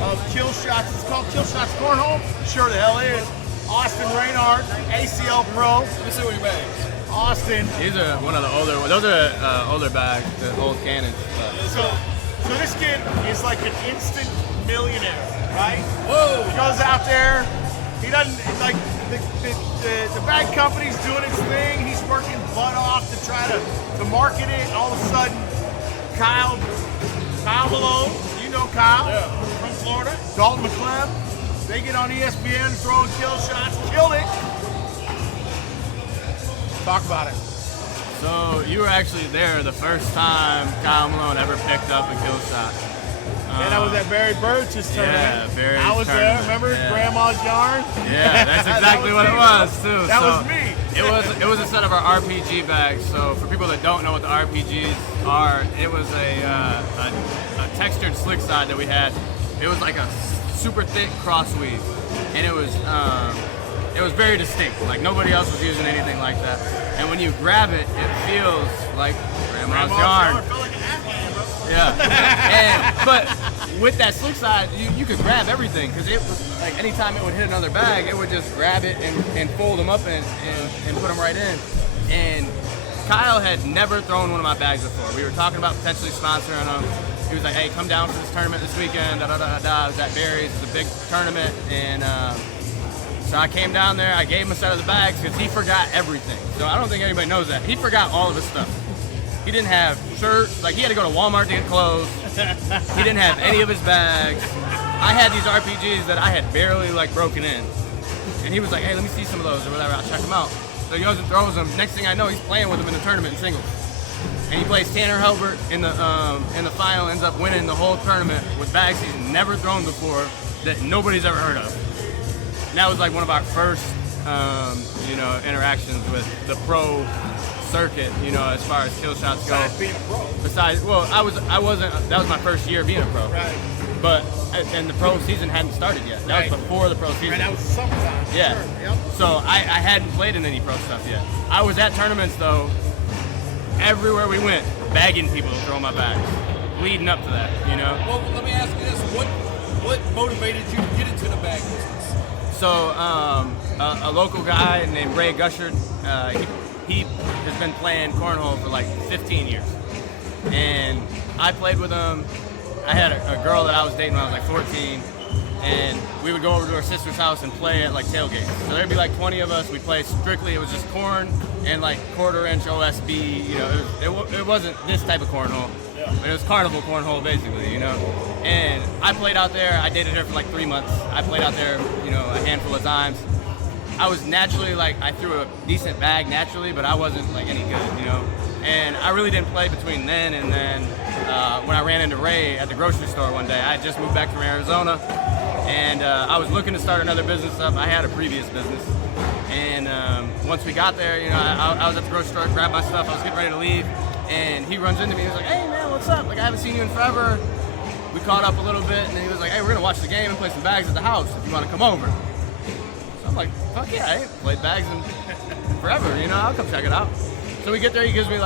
of Kill Shots. It's called Kill Shots Cornhole. Sure the hell is. Austin Reynard, ACL Pro. Let me see what your bags. Austin. These are one of the older ones. Those are older bags, the old cannons. So this kid is like an instant millionaire, right? Whoa. He goes out there. He doesn't like the bag company's doing its thing. He's working butt off to try to market it. All of a sudden, Kyle Malone, you know Kyle from Florida, Dalton McCleb, they get on ESPN throwing kill shots, killed it. Talk about it. So you were actually there the first time Kyle Malone ever picked up a kill shot. And I was at Barry Birch's tournament. Yeah, Barry's I was tournament, there. Remember yeah. Grandma's yarn? Yeah, that's That exactly was what me, it was too. That So was me. It was a set of our RPG bags. So for people that don't know what the RPGs are, it was a textured slick side that we had. It was like a super thick cross weave, and it was it was very distinct. Like nobody else was using anything like that. And when you grab it, it feels like grandma's yarn. Felt like an Afghan, bro. Yeah. But with that slick side, you could grab everything because it was like anytime it would hit another bag, it would just grab it and fold them up and put them right in. And Kyle had never thrown one of my bags before. We were talking about potentially sponsoring them. He was like, hey, come down for this tournament this weekend, da-da-da-da-da. It was at Barry's, it's a big tournament. And so I came down there, I gave him a set of the bags because he forgot everything. So I don't think anybody knows that. He forgot all of his stuff. He didn't have shirts, like he had to go to Walmart to get clothes. He didn't have any of his bags. I had these RPGs that I had barely like broken in. And he was like, hey, let me see some of those or whatever, I'll check them out. So he goes and throws them. Next thing I know, he's playing with them in the tournament in singles. And he plays Tanner Helbert in the final, ends up winning the whole tournament with bags he's never thrown before that nobody's ever heard of. And that was like one of our first, interactions with the pro circuit, as far as kill shots go. Besides being a pro. I wasn't. That was my first year being a pro. Right. But and the pro season hadn't started yet. That was before the pro season. Right, that was summertime. Yeah. Sure. Yep. So I hadn't played in any pro stuff yet. I was at tournaments though. Everywhere we went, bagging people to throw my bags, leading up to that, Well, let me ask you this: what motivated you to get into the bag business? So a local guy named Ray Gushard, he has been playing cornhole for like 15 years, and I played with him. I had a girl that I was dating when I was like 14, and we would go over to our sister's house and play at like tailgates. So there'd be like 20 of us. We played strictly, it was just corn and like quarter-inch OSB. It wasn't this type of cornhole, but it was carnival cornhole basically, And I played out there. I dated her for like 3 months. I played out there, a handful of times. I was naturally I threw a decent bag naturally, but I wasn't like any good, And I really didn't play between then and then. When I ran into Ray at the grocery store one day, I had just moved back from Arizona, and I was looking to start another business up. I had a previous business, and once we got there, I was at the grocery store, grabbed my stuff, I was getting ready to leave, and he runs into me. He was like, "Hey man, what's up? Like I haven't seen you in forever." We caught up a little bit, and then he was like, "Hey, we're gonna watch the game and play some bags at the house if you want to come over." So I'm like, "Fuck yeah, I ain't played bags in forever, I'll come check it out." So we get there, he gives me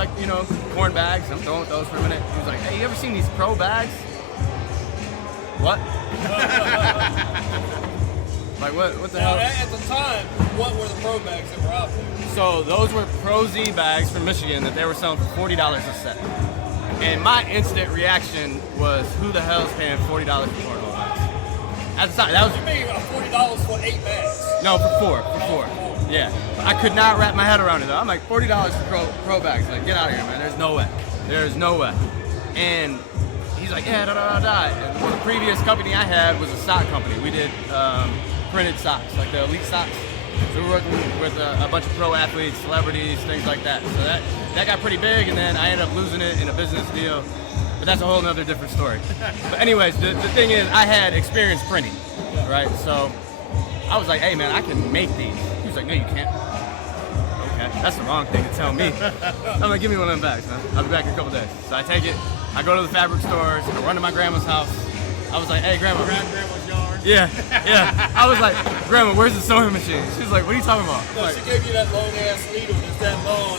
corn bags. I'm throwing with those for a minute. He was like, hey, you ever seen these pro bags? What? What the hell? At the time, what were the pro bags that were out there? So those were Pro Z bags from Michigan that they were selling for $40 a set. And my instant reaction was, who the hell is paying $40 for cornhole bags? At the time, that was... You mean $40 for 8 bags? No, for four. Yeah. I could not wrap my head around it though. I'm like, $40 for pro bags. Like, get out of here, man. There's no way. And he's like, yeah, da-da-da-da. And the previous company I had was a sock company. We did printed socks, like the elite socks. So we were working with a bunch of pro athletes, celebrities, things like that. So that got pretty big, and then I ended up losing it in a business deal. But that's a whole nother different story. But anyways, the thing is, I had experience printing, right? So I was like, hey man, I can make these. He was like, no, you can't. Okay, that's the wrong thing to tell me. I'm like, give me one of them bags, man. I'll be back in a couple days. So I take it, I go to the fabric stores, I run to my grandma's house. I was like, hey, grandma. Grandma's yard. Yeah. I was like, grandma, where's the sewing machine? She was like, what are you talking about? No, Like, she gave you that long ass needle that's that long.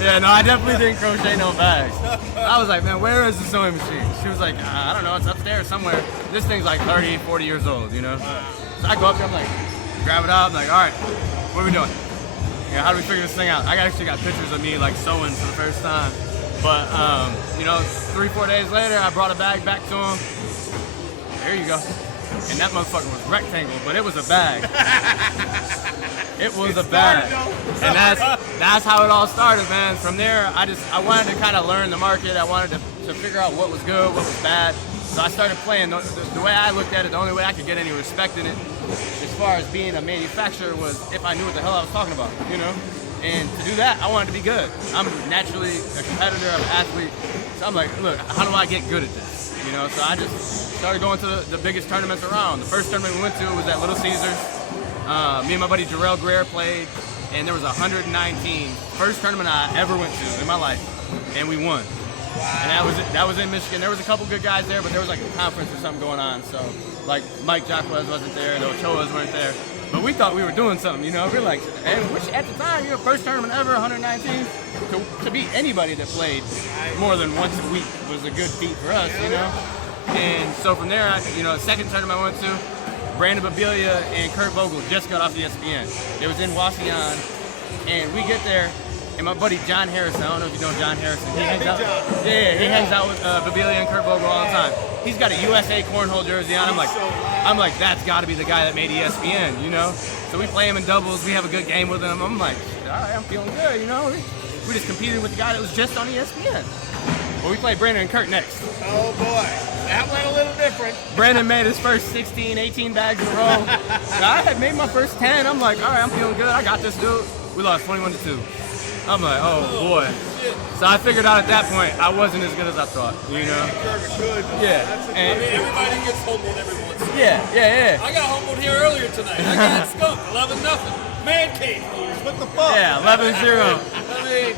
yeah, no, I definitely didn't crochet no bags. I was like, man, where is the sewing machine? She was like, I don't know, it's upstairs somewhere. This thing's like 30, 40 years old, So I go up there, I'm like, grab it out, I'm like, all right, what are we doing? Yeah, how do we figure this thing out? I actually got pictures of me like sewing for the first time. But, 3-4 days later, I brought a bag back to him. There you go. And that motherfucker was rectangle, but it was a bag. It was a bag. And that's how it all started, man. From there, I wanted to kind of learn the market. I wanted to figure out what was good, what was bad. So I started playing. The way I looked at it, the only way I could get any respect in it, as far as being a manufacturer, was if I knew what the hell I was talking about, And to do that, I wanted to be good. I'm naturally a competitor, I'm an athlete. So I'm like, look, how do I get good at this? So I just started going to the biggest tournaments around. The first tournament we went to was at Little Caesars. Me and my buddy Jarrell Greer played, and there was 119. First tournament I ever went to in my life, and we won. Wow. And that was in Michigan. There was a couple good guys there, but there was like a conference or something going on. So like Mike Jacquez wasn't there, the Ochoas weren't there. But we thought we were doing something, you know. We're like, and which at the time, first tournament ever, 119. To beat anybody that played more than once a week was a good feat for us, you know. And so from there, second tournament I went to, Brandon Babilia and Kurt Vogel just got off the ESPN. It was in Wasion, and we get there, and my buddy John Harrison, I don't know if you know John Harrison. He hangs out with Babilia and Kurt Vogel all the time. He's got a USA cornhole jersey on. I'm like, that's got to be the guy that made ESPN, you know. So we play him in doubles. We have a good game with him. I'm like, all right, I'm feeling good, you know. We just competed with the guy that was just on ESPN. Well, we played Brandon and Kurt next. Oh boy, that went a little different. Brandon made his first 16, 18 bags in a row. I had made my first 10. I'm like, all right, I'm feeling good. I got this, dude. We lost 21-2. I'm like, oh boy. So I figured out at that point I wasn't as good as I thought, you know. Yeah. Everybody gets humbled every once in a while. Yeah. I got humbled here earlier tonight. I got skunked 11-0. MANCAVE. What the fuck? Yeah, 11-0. I mean,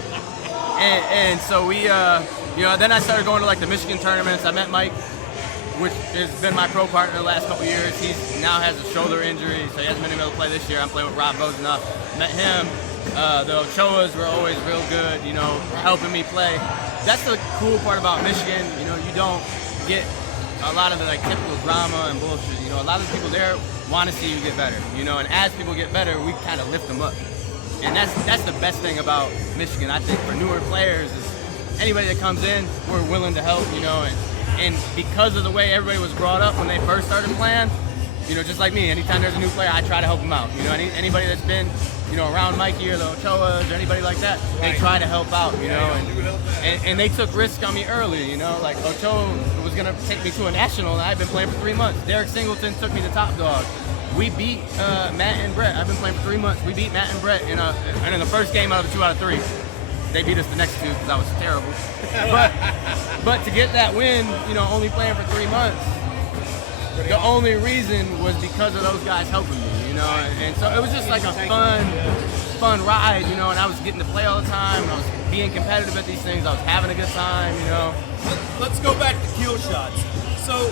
and so we, then I started going to like the Michigan tournaments. I met Mike, which has been my pro partner the last couple years. He now has a shoulder injury, so he hasn't been able to play this year. I'm playing with Rob Beverly. Met him. The Ochoas were always real good, helping me play. That's the cool part about Michigan. You don't get a lot of the like typical drama and bullshit. A lot of the people there want to see you get better. And as people get better, we kind of lift them up. And that's the best thing about Michigan, I think, for newer players is anybody that comes in, we're willing to help, and because of the way everybody was brought up when they first started playing, just like me, anytime there's a new player, I try to help them out. Anybody that's been, around Mikey or the Ochoas or anybody like that, they try to help out, and they took risk on me early, like Ochoa was going to take me to a national, and I've been playing for 3 months. Derek Singleton took me to Top Dog. We beat Matt and Brett. I've been playing for 3 months. We beat Matt and Brett in the first game out of the 2 out of 3. They beat us the next 2 because I was terrible. But to get that win, only playing for 3 months, the only reason was because of those guys helping me, And so it was just like a fun ride, and I was getting to play all the time. And I was being competitive at these things. I was having a good time, Let's go back to kill shots. So,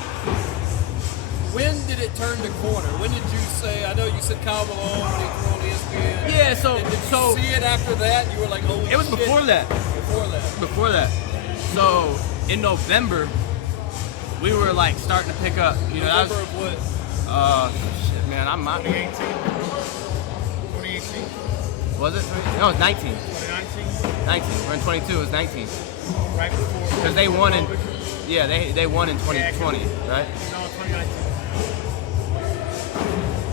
when did it turn the corner? When did you say, I know you said Kyle Malone when he threw on ESPN. Yeah, Did you see it after that? You were like, holy shit. It was before that. Before that. So, in November, we were like starting to pick up. November of what? Shit, man, I'm not. 2018. Was it? No, it was 19. 2019. 19. We're in 22. It was 19. Right before. Because they won in. Yeah, they won in 2020, right? No, 2019.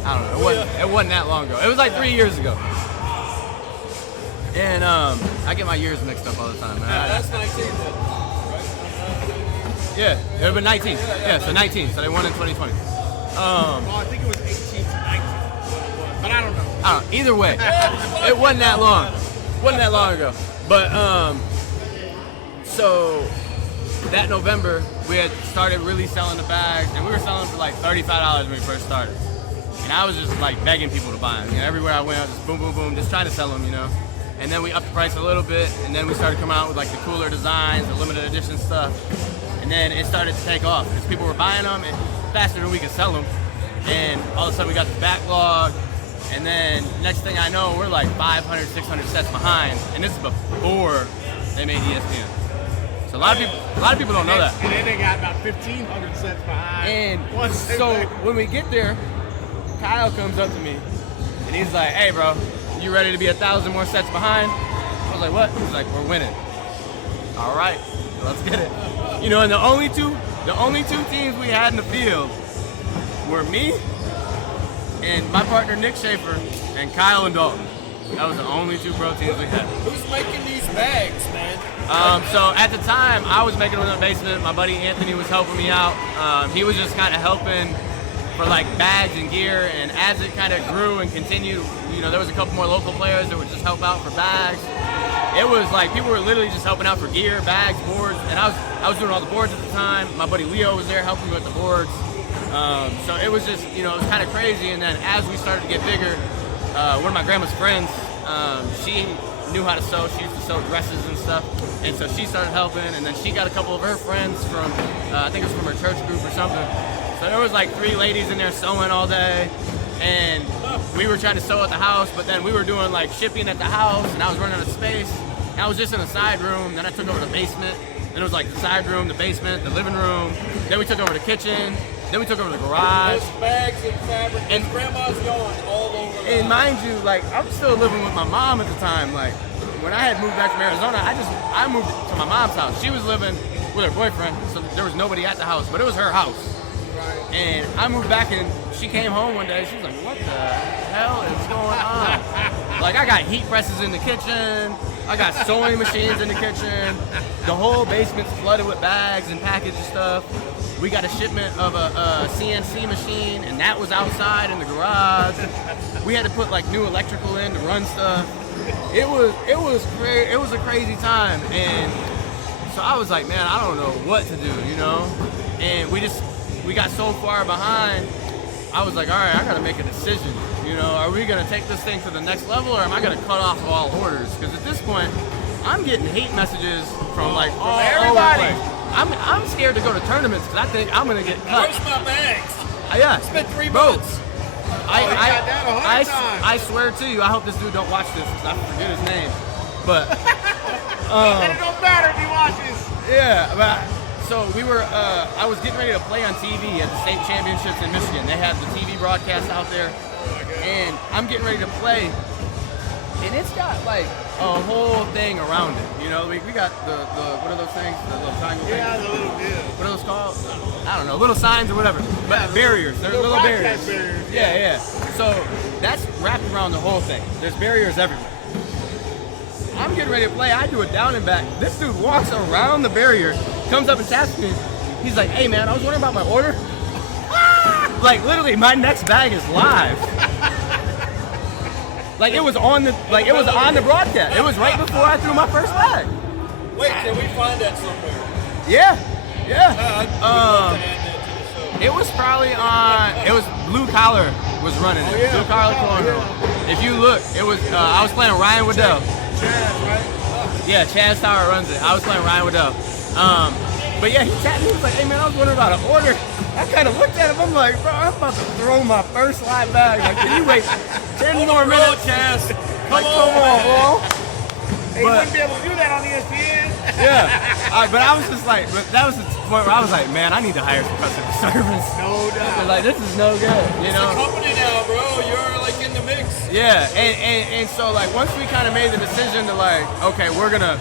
I don't know. It wasn't that long ago. It was like 3 years ago. And I get my years mixed up all the time. Man. That's 19 then, right? Yeah, it would have been 19. Yeah, so 19. So they won in 2020. Well, I think it was 18 to 19. But I don't know. Either way, it wasn't that long. Wasn't that long ago. But so that November we had started really selling the bags, and we were selling for like $35 when we first started. And I was just like begging people to buy them. Everywhere I went, I was just boom, boom, boom, just trying to sell them, And then we upped the price a little bit, and then we started coming out with like the cooler designs, the limited edition stuff. And then it started to take off because people were buying them faster than we could sell them. And all of a sudden we got the backlog. And then next thing I know, we're like 500, 600 sets behind. And this is before they made ESPN. So a lot of people don't know that. And then they got about 1,500 sets behind. And so when we get there, Kyle comes up to me and he's like, "Hey, bro, you ready to be 1,000 more sets behind?" I was like, "What?" He's like, "We're winning." All right, let's get it. And the only two teams we had in the field were me and my partner Nick Schaefer and Kyle and Dalton. That was the only 2 pro teams we had. Who's making these bags, man? So at the time, I was making them in the basement. My buddy Anthony was helping me out. He was just kind of helping for like bags and gear. And as it kind of grew and continued, there was a couple more local players that would just help out for bags. It was like people were literally just helping out for gear, bags, boards. And I was doing all the boards at the time. My buddy Leo was there helping me with the boards. So it was just, it was kind of crazy. And then as we started to get bigger, one of my grandma's friends, she knew how to sew. She used to sew dresses and stuff. And so she started helping. And then she got a couple of her friends from, I think it was from her church group or something. So there was like 3 ladies in there sewing all day. And we were trying to sew at the house, but then we were doing like shipping at the house, and I was running out of space. And I was just in a side room. Then I took over the basement. Then it was like the side room, the basement, the living room. Then we took over the kitchen. Then we took over the garage. There's bags and fabric, and grandma's going all over. And mind you, like I'm still living with my mom at the time. Like when I had moved back from Arizona, I moved to my mom's house. She was living with her boyfriend, so there was nobody at the house, but it was her house. And I moved back, and she came home one day. She was like, "What the hell is going on?" Like I got heat presses in the kitchen. I got sewing machines in the kitchen. The whole basement's flooded with bags and packaged stuff. We got a shipment of a CNC machine, and that was outside in the garage. We had to put like new electrical in to run stuff. It was a crazy time, and so I was like, man, I don't know what to do, you know. And we got so far behind. I was like, all right, I gotta make a decision. You know, are we gonna take this thing to the next level, or am I gonna cut off all orders? Because at this point, I'm getting hate messages from like all everybody. over the place. I'm scared to go to tournaments because I think I'm gonna get cut. Where's my bags? Yeah. It's been 3 Bro, months. I swear to you, I hope this dude don't watch this because I forget his name. But And it don't matter if he watches. yeah, but so we were. I was getting ready to play on TV at the state championships in Michigan. They had the TV broadcast out there, and I'm getting ready to play. And it's got like a whole thing around it, you know. We got the what are those things? The little triangle things? Yeah, the little deal. What are those called? I don't know, little signs or whatever. But barriers. They're little barriers. barriers. Yeah. So that's wrapped around the whole thing. There's barriers everywhere. I'm getting ready to play. I do a down and back. This dude walks around the barrier, comes up and taps me. He's like, "Hey man, I was wondering about my order." Like literally, my next bag is live. Like it was on the broadcast. It was right before I threw my first bag. Wait, can we find that somewhere? Yeah. I'd love to add that to the show. It was probably on. It was Blue Collar was running it. yeah, Blue Collar Cornhole. If you look, it was. I was playing Ryan Waddell. Chaz, right? Yeah, Chaz Tower runs it. I was playing Ryan Waddell. But yeah, he tapped me. He was like, "Hey man, I was wondering about an order." I kind of looked at him. I'm like, "Bro, I'm about to throw my first live bag. Like, can you wait 10 more minutes?" Chaz. Like, come on, bro. Hey, you wouldn't be able to do that on ESPN. Yeah. But I was just like, but that was the point where I was like, man, I need to hire some customer service. No doubt. Like, this is no good, you It's a know? company now, bro. You're like in the mix. Yeah, and so like once we kind of made the decision to like, okay, we're gonna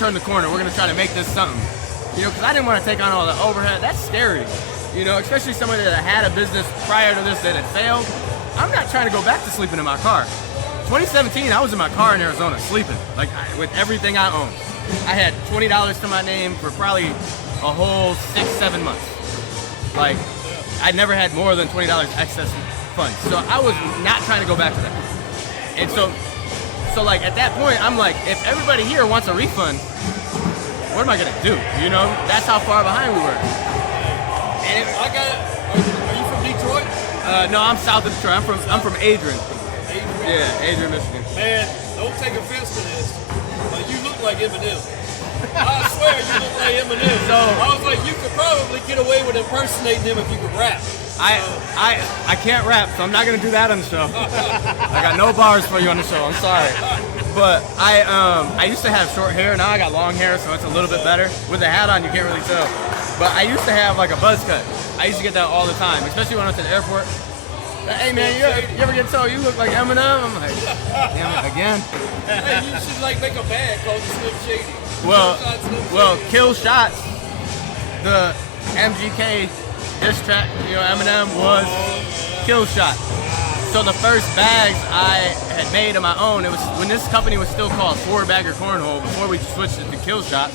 turn the corner. We're gonna try to make this something, you know, because I didn't want to take on all the overhead. That's scary, you know, especially somebody that had a business prior to this that had failed. I'm not trying to go back to sleeping in my car. 2017, I was in my car in Arizona sleeping, like with everything I owned. I had $20 to my name for probably a whole 6-7 months. Like, I never had more than $20 excess funds. So I was not trying to go back to that. And so like at that point, I'm like, if everybody here wants a refund, what am I gonna do? You know, that's how far behind we were. And I got it. Are you from Detroit? no, I'm south of Detroit. I'm from Adrian. Yeah, Adrian, Michigan. Man, don't take offense to this, but you look like Eminem. I swear you look like Eminem. So I was like, you could probably get away with impersonating him if you could rap. I can't rap, so I'm not gonna do that on the show. I got no bars for you on the show. I'm sorry, but I used to have short hair. Now I got long hair, so it's a little bit better. With a hat on, you can't really tell. But I used to have like a buzz cut. I used to get that all the time, especially when I went to the airport. Hey man, you ever get told you look like Eminem? I'm like, damn it, again. Hey, you should like make a band called the Slim Shady. Well, Kill Shots, the MGK diss track, you know, Eminem was Kill Shot. So the first bags I had made on my own, it was when this company was still called 4-Bagger Cornhole, before we switched it to Kill Shots.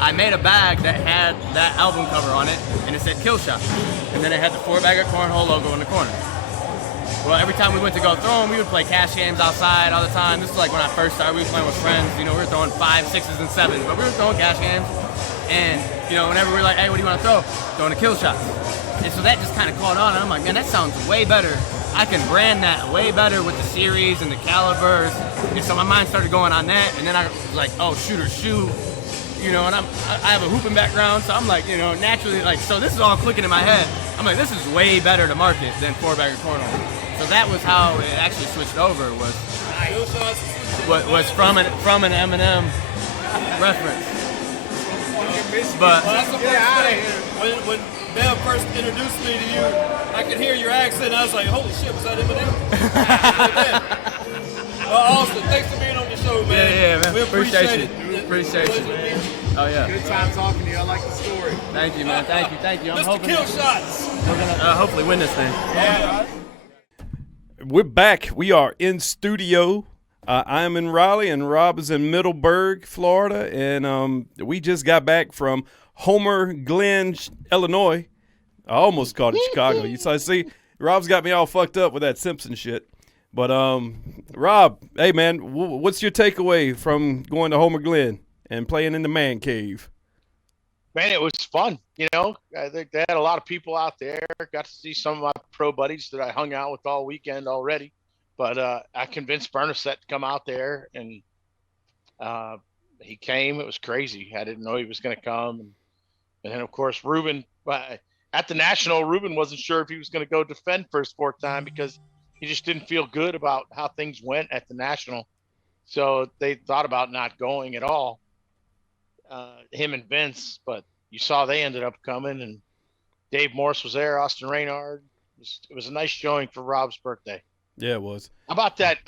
I made a bag that had that album cover on it, and it said Kill Shot. And then it had the 4-Bagger Cornhole logo in the corner. Well, every time we went to go throw them, we would play cash games outside all the time. This is like when I first started. We were playing with friends. You know, we were throwing 5s, 6s, and 7s, but we were throwing cash games. And, you know, whenever we were like, hey, what do you want to throw? Throwing a Kill Shot. And so that just kind of caught on. And I'm like, man, that sounds way better. I can brand that way better with the series and the calibers. And so my mind started going on that. And then I was like, oh, shooter shoe. You know, and I have a hooping background, so I'm like, you know, naturally, like, so this is all clicking in my head. I'm like, this is way better to market than 4-Bagger Cornhole. So So that was how it actually switched over. Was from an Eminem reference. But when Bev first introduced me to you, I could hear your accent. I was like, holy shit, was that Eminem? Austin, thanks for being on the show, man. Yeah, man. We appreciate it. Appreciate you, man. Oh, yeah. Good time talking to you. I like the story. Thank you, man. Thank you. I'm Mr. hoping Kill Shots. we're going to hopefully win this thing. Yeah. We're back. We are in studio. I am in Raleigh, and Rob is in Middleburg, Florida. And we just got back from Homer Glen, Illinois. I almost called it Chicago. You see, Rob's got me all fucked up with that Simpson shit. But Rob, hey man, what's your takeaway from going to Homer Glen and playing in the Man Cave? Man, it was fun. You know, I think they had a lot of people out there. Got to see some of my pro buddies that I hung out with all weekend already. But I convinced Bernacet to come out there, and he came. It was crazy. I didn't know he was going to come. And then, of course, Rubin, at the National, Rubin wasn't sure if he was going to go defend for his fourth time because he just didn't feel good about how things went at the National. So they thought about not going at all, him and Vince. But you saw they ended up coming, and Dave Morse was there, Austin Reynard. It was a nice showing for Rob's birthday. Yeah, it was. How about that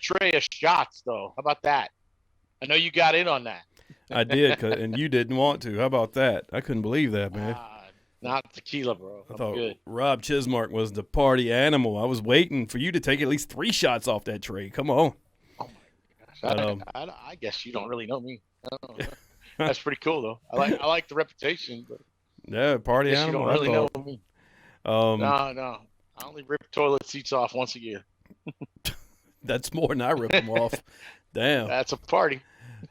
tray of shots, though? How about that? I know you got in on that. I did, and you didn't want to. How about that? I couldn't believe that, man. Not tequila, bro. I thought good. Rob Chismark was the party animal. I was waiting for you to take at least 3 shots off that tray. Come on. Oh my gosh. I guess you don't really know me. That's pretty cool, though. I like the reputation, but yeah, party animal. You don't really know me. No. I only rip toilet seats off once a year. That's more than I rip them off. Damn. That's a party.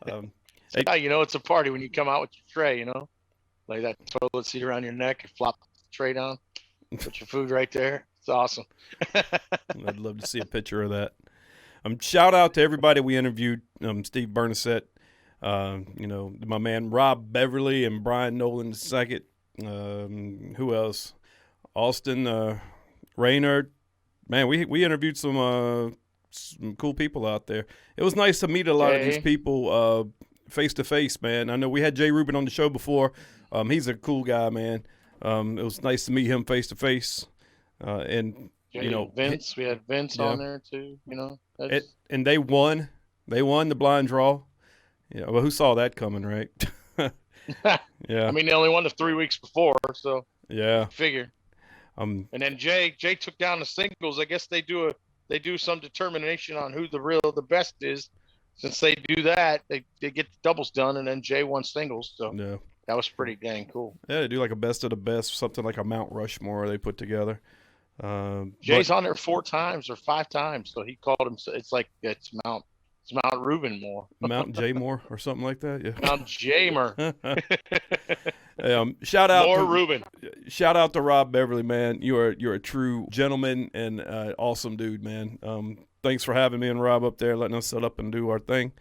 How you know it's a party when you come out with your tray, you know? Lay that toilet seat around your neck, you flop the tray down, put your food right there. It's awesome. I'd love to see a picture of that. Shout out to everybody we interviewed, Steve Bernacet, my man Rob Beverly and Brian Nolen II. Who else? Austin Reynard. Man, we interviewed some cool people out there. It was nice to meet a lot of these people face to face, man. I know we had Jay Rubin on the show before. He's a cool guy, man. It was nice to meet him face to face. And Vince, we had Vince on there too. You know, and they won. They won the blind draw. Yeah, well, who saw that coming, right? Yeah. I mean, they only won the 3 weeks before, so yeah. Figure. And then Jay took down the singles. I guess they do some determination on who the best is. Since they do that, they get the doubles done, and then Jay won singles. So yeah. That was pretty dang cool. Yeah, they do like a best of the best, something like a Mount Rushmore they put together. Jay's on there 4 times or 5 times, so he called him. It's Mount Rubin more. Mount J Moore or something like that. Yeah. Mount Jamer. Shout out more to Rubin. Shout out to Rob Beverly, man. You're a true gentleman and awesome dude, man. Thanks for having me and Rob up there, letting us set up and do our thing.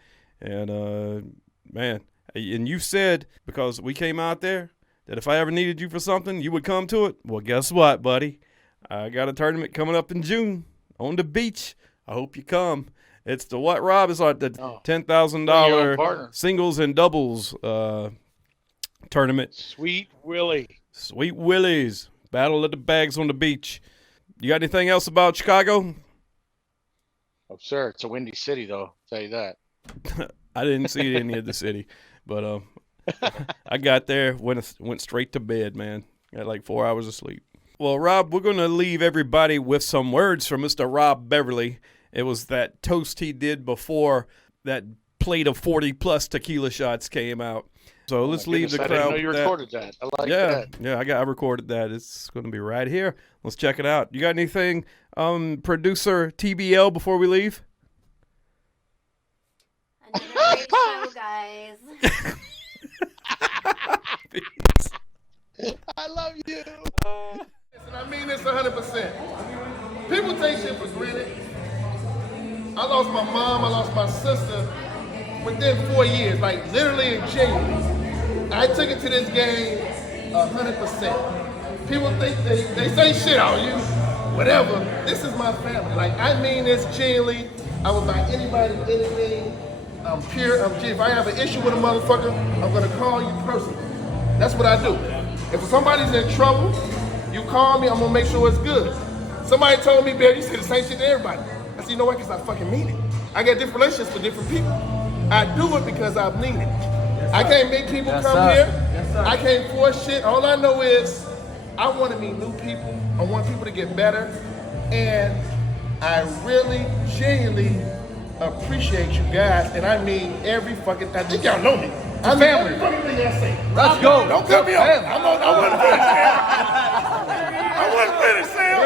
And man, and you said, because we came out there, that if I ever needed you for something, you would come to it. Well, guess what, buddy? I got a tournament coming up in June on the beach. I hope you come. It's the what, Rob? It's like the $10,000 singles and doubles tournament. Sweet Willie. Sweet Willie's. Battle of the Bags on the beach. You got anything else about Chicago? Oh, sir. It's a windy city, though. I'll tell you that. I didn't see any of the city, but I got there, went straight to bed, man. Got like 4 hours of sleep. Well, Rob, we're going to leave everybody with some words from Mr. Rob Beverly. It was that toast he did before that plate of 40-plus tequila shots came out. So let's leave the crowd. I didn't know you recorded that. I like that. Yeah, I recorded that. It's going to be right here. Let's check it out. You got anything, producer TBL, before we leave? Another great show, guys. I love you. And I mean this 100%. People take shit for granted. I lost my mom, I lost my sister within 4 years, like literally in jail. I took it to this game 100%. People think they say shit on you. whatever. This is my family. Like, I mean this genuinely. I would buy anybody anything. I'm pure. If I have an issue with a motherfucker, I'm gonna call you personally. That's what I do. If somebody's in trouble, you call me, I'm gonna make sure it's good. Somebody told me, Barry, you say the same shit to everybody. I said, you know what, because I fucking mean it. I got different relationships with different people. I do it because I mean it. I can't make people come here. I can't force shit. All I know is I want to meet new people. I want people to get better. And I really, genuinely appreciate you guys. And I mean every fucking, I think y'all know me. I mean every fucking thing I say. Let's go. Don't cut me off. I want to finish, Sam. I want to finish, Sam.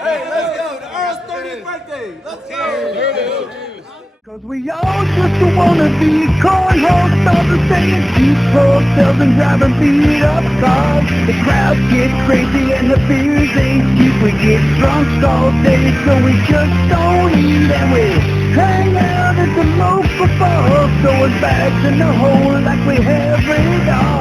Hey, let's go. The Earl's 30th birthday. Let's go. Cause we all just wanna be cornhole stars saying cheap hotels and driving beat up cars. The crowd gets crazy and the beers ain't cheap. We get drunk all day so we just don't eat. And we hang out at the local bar, throwing bags in the hole like we have it all.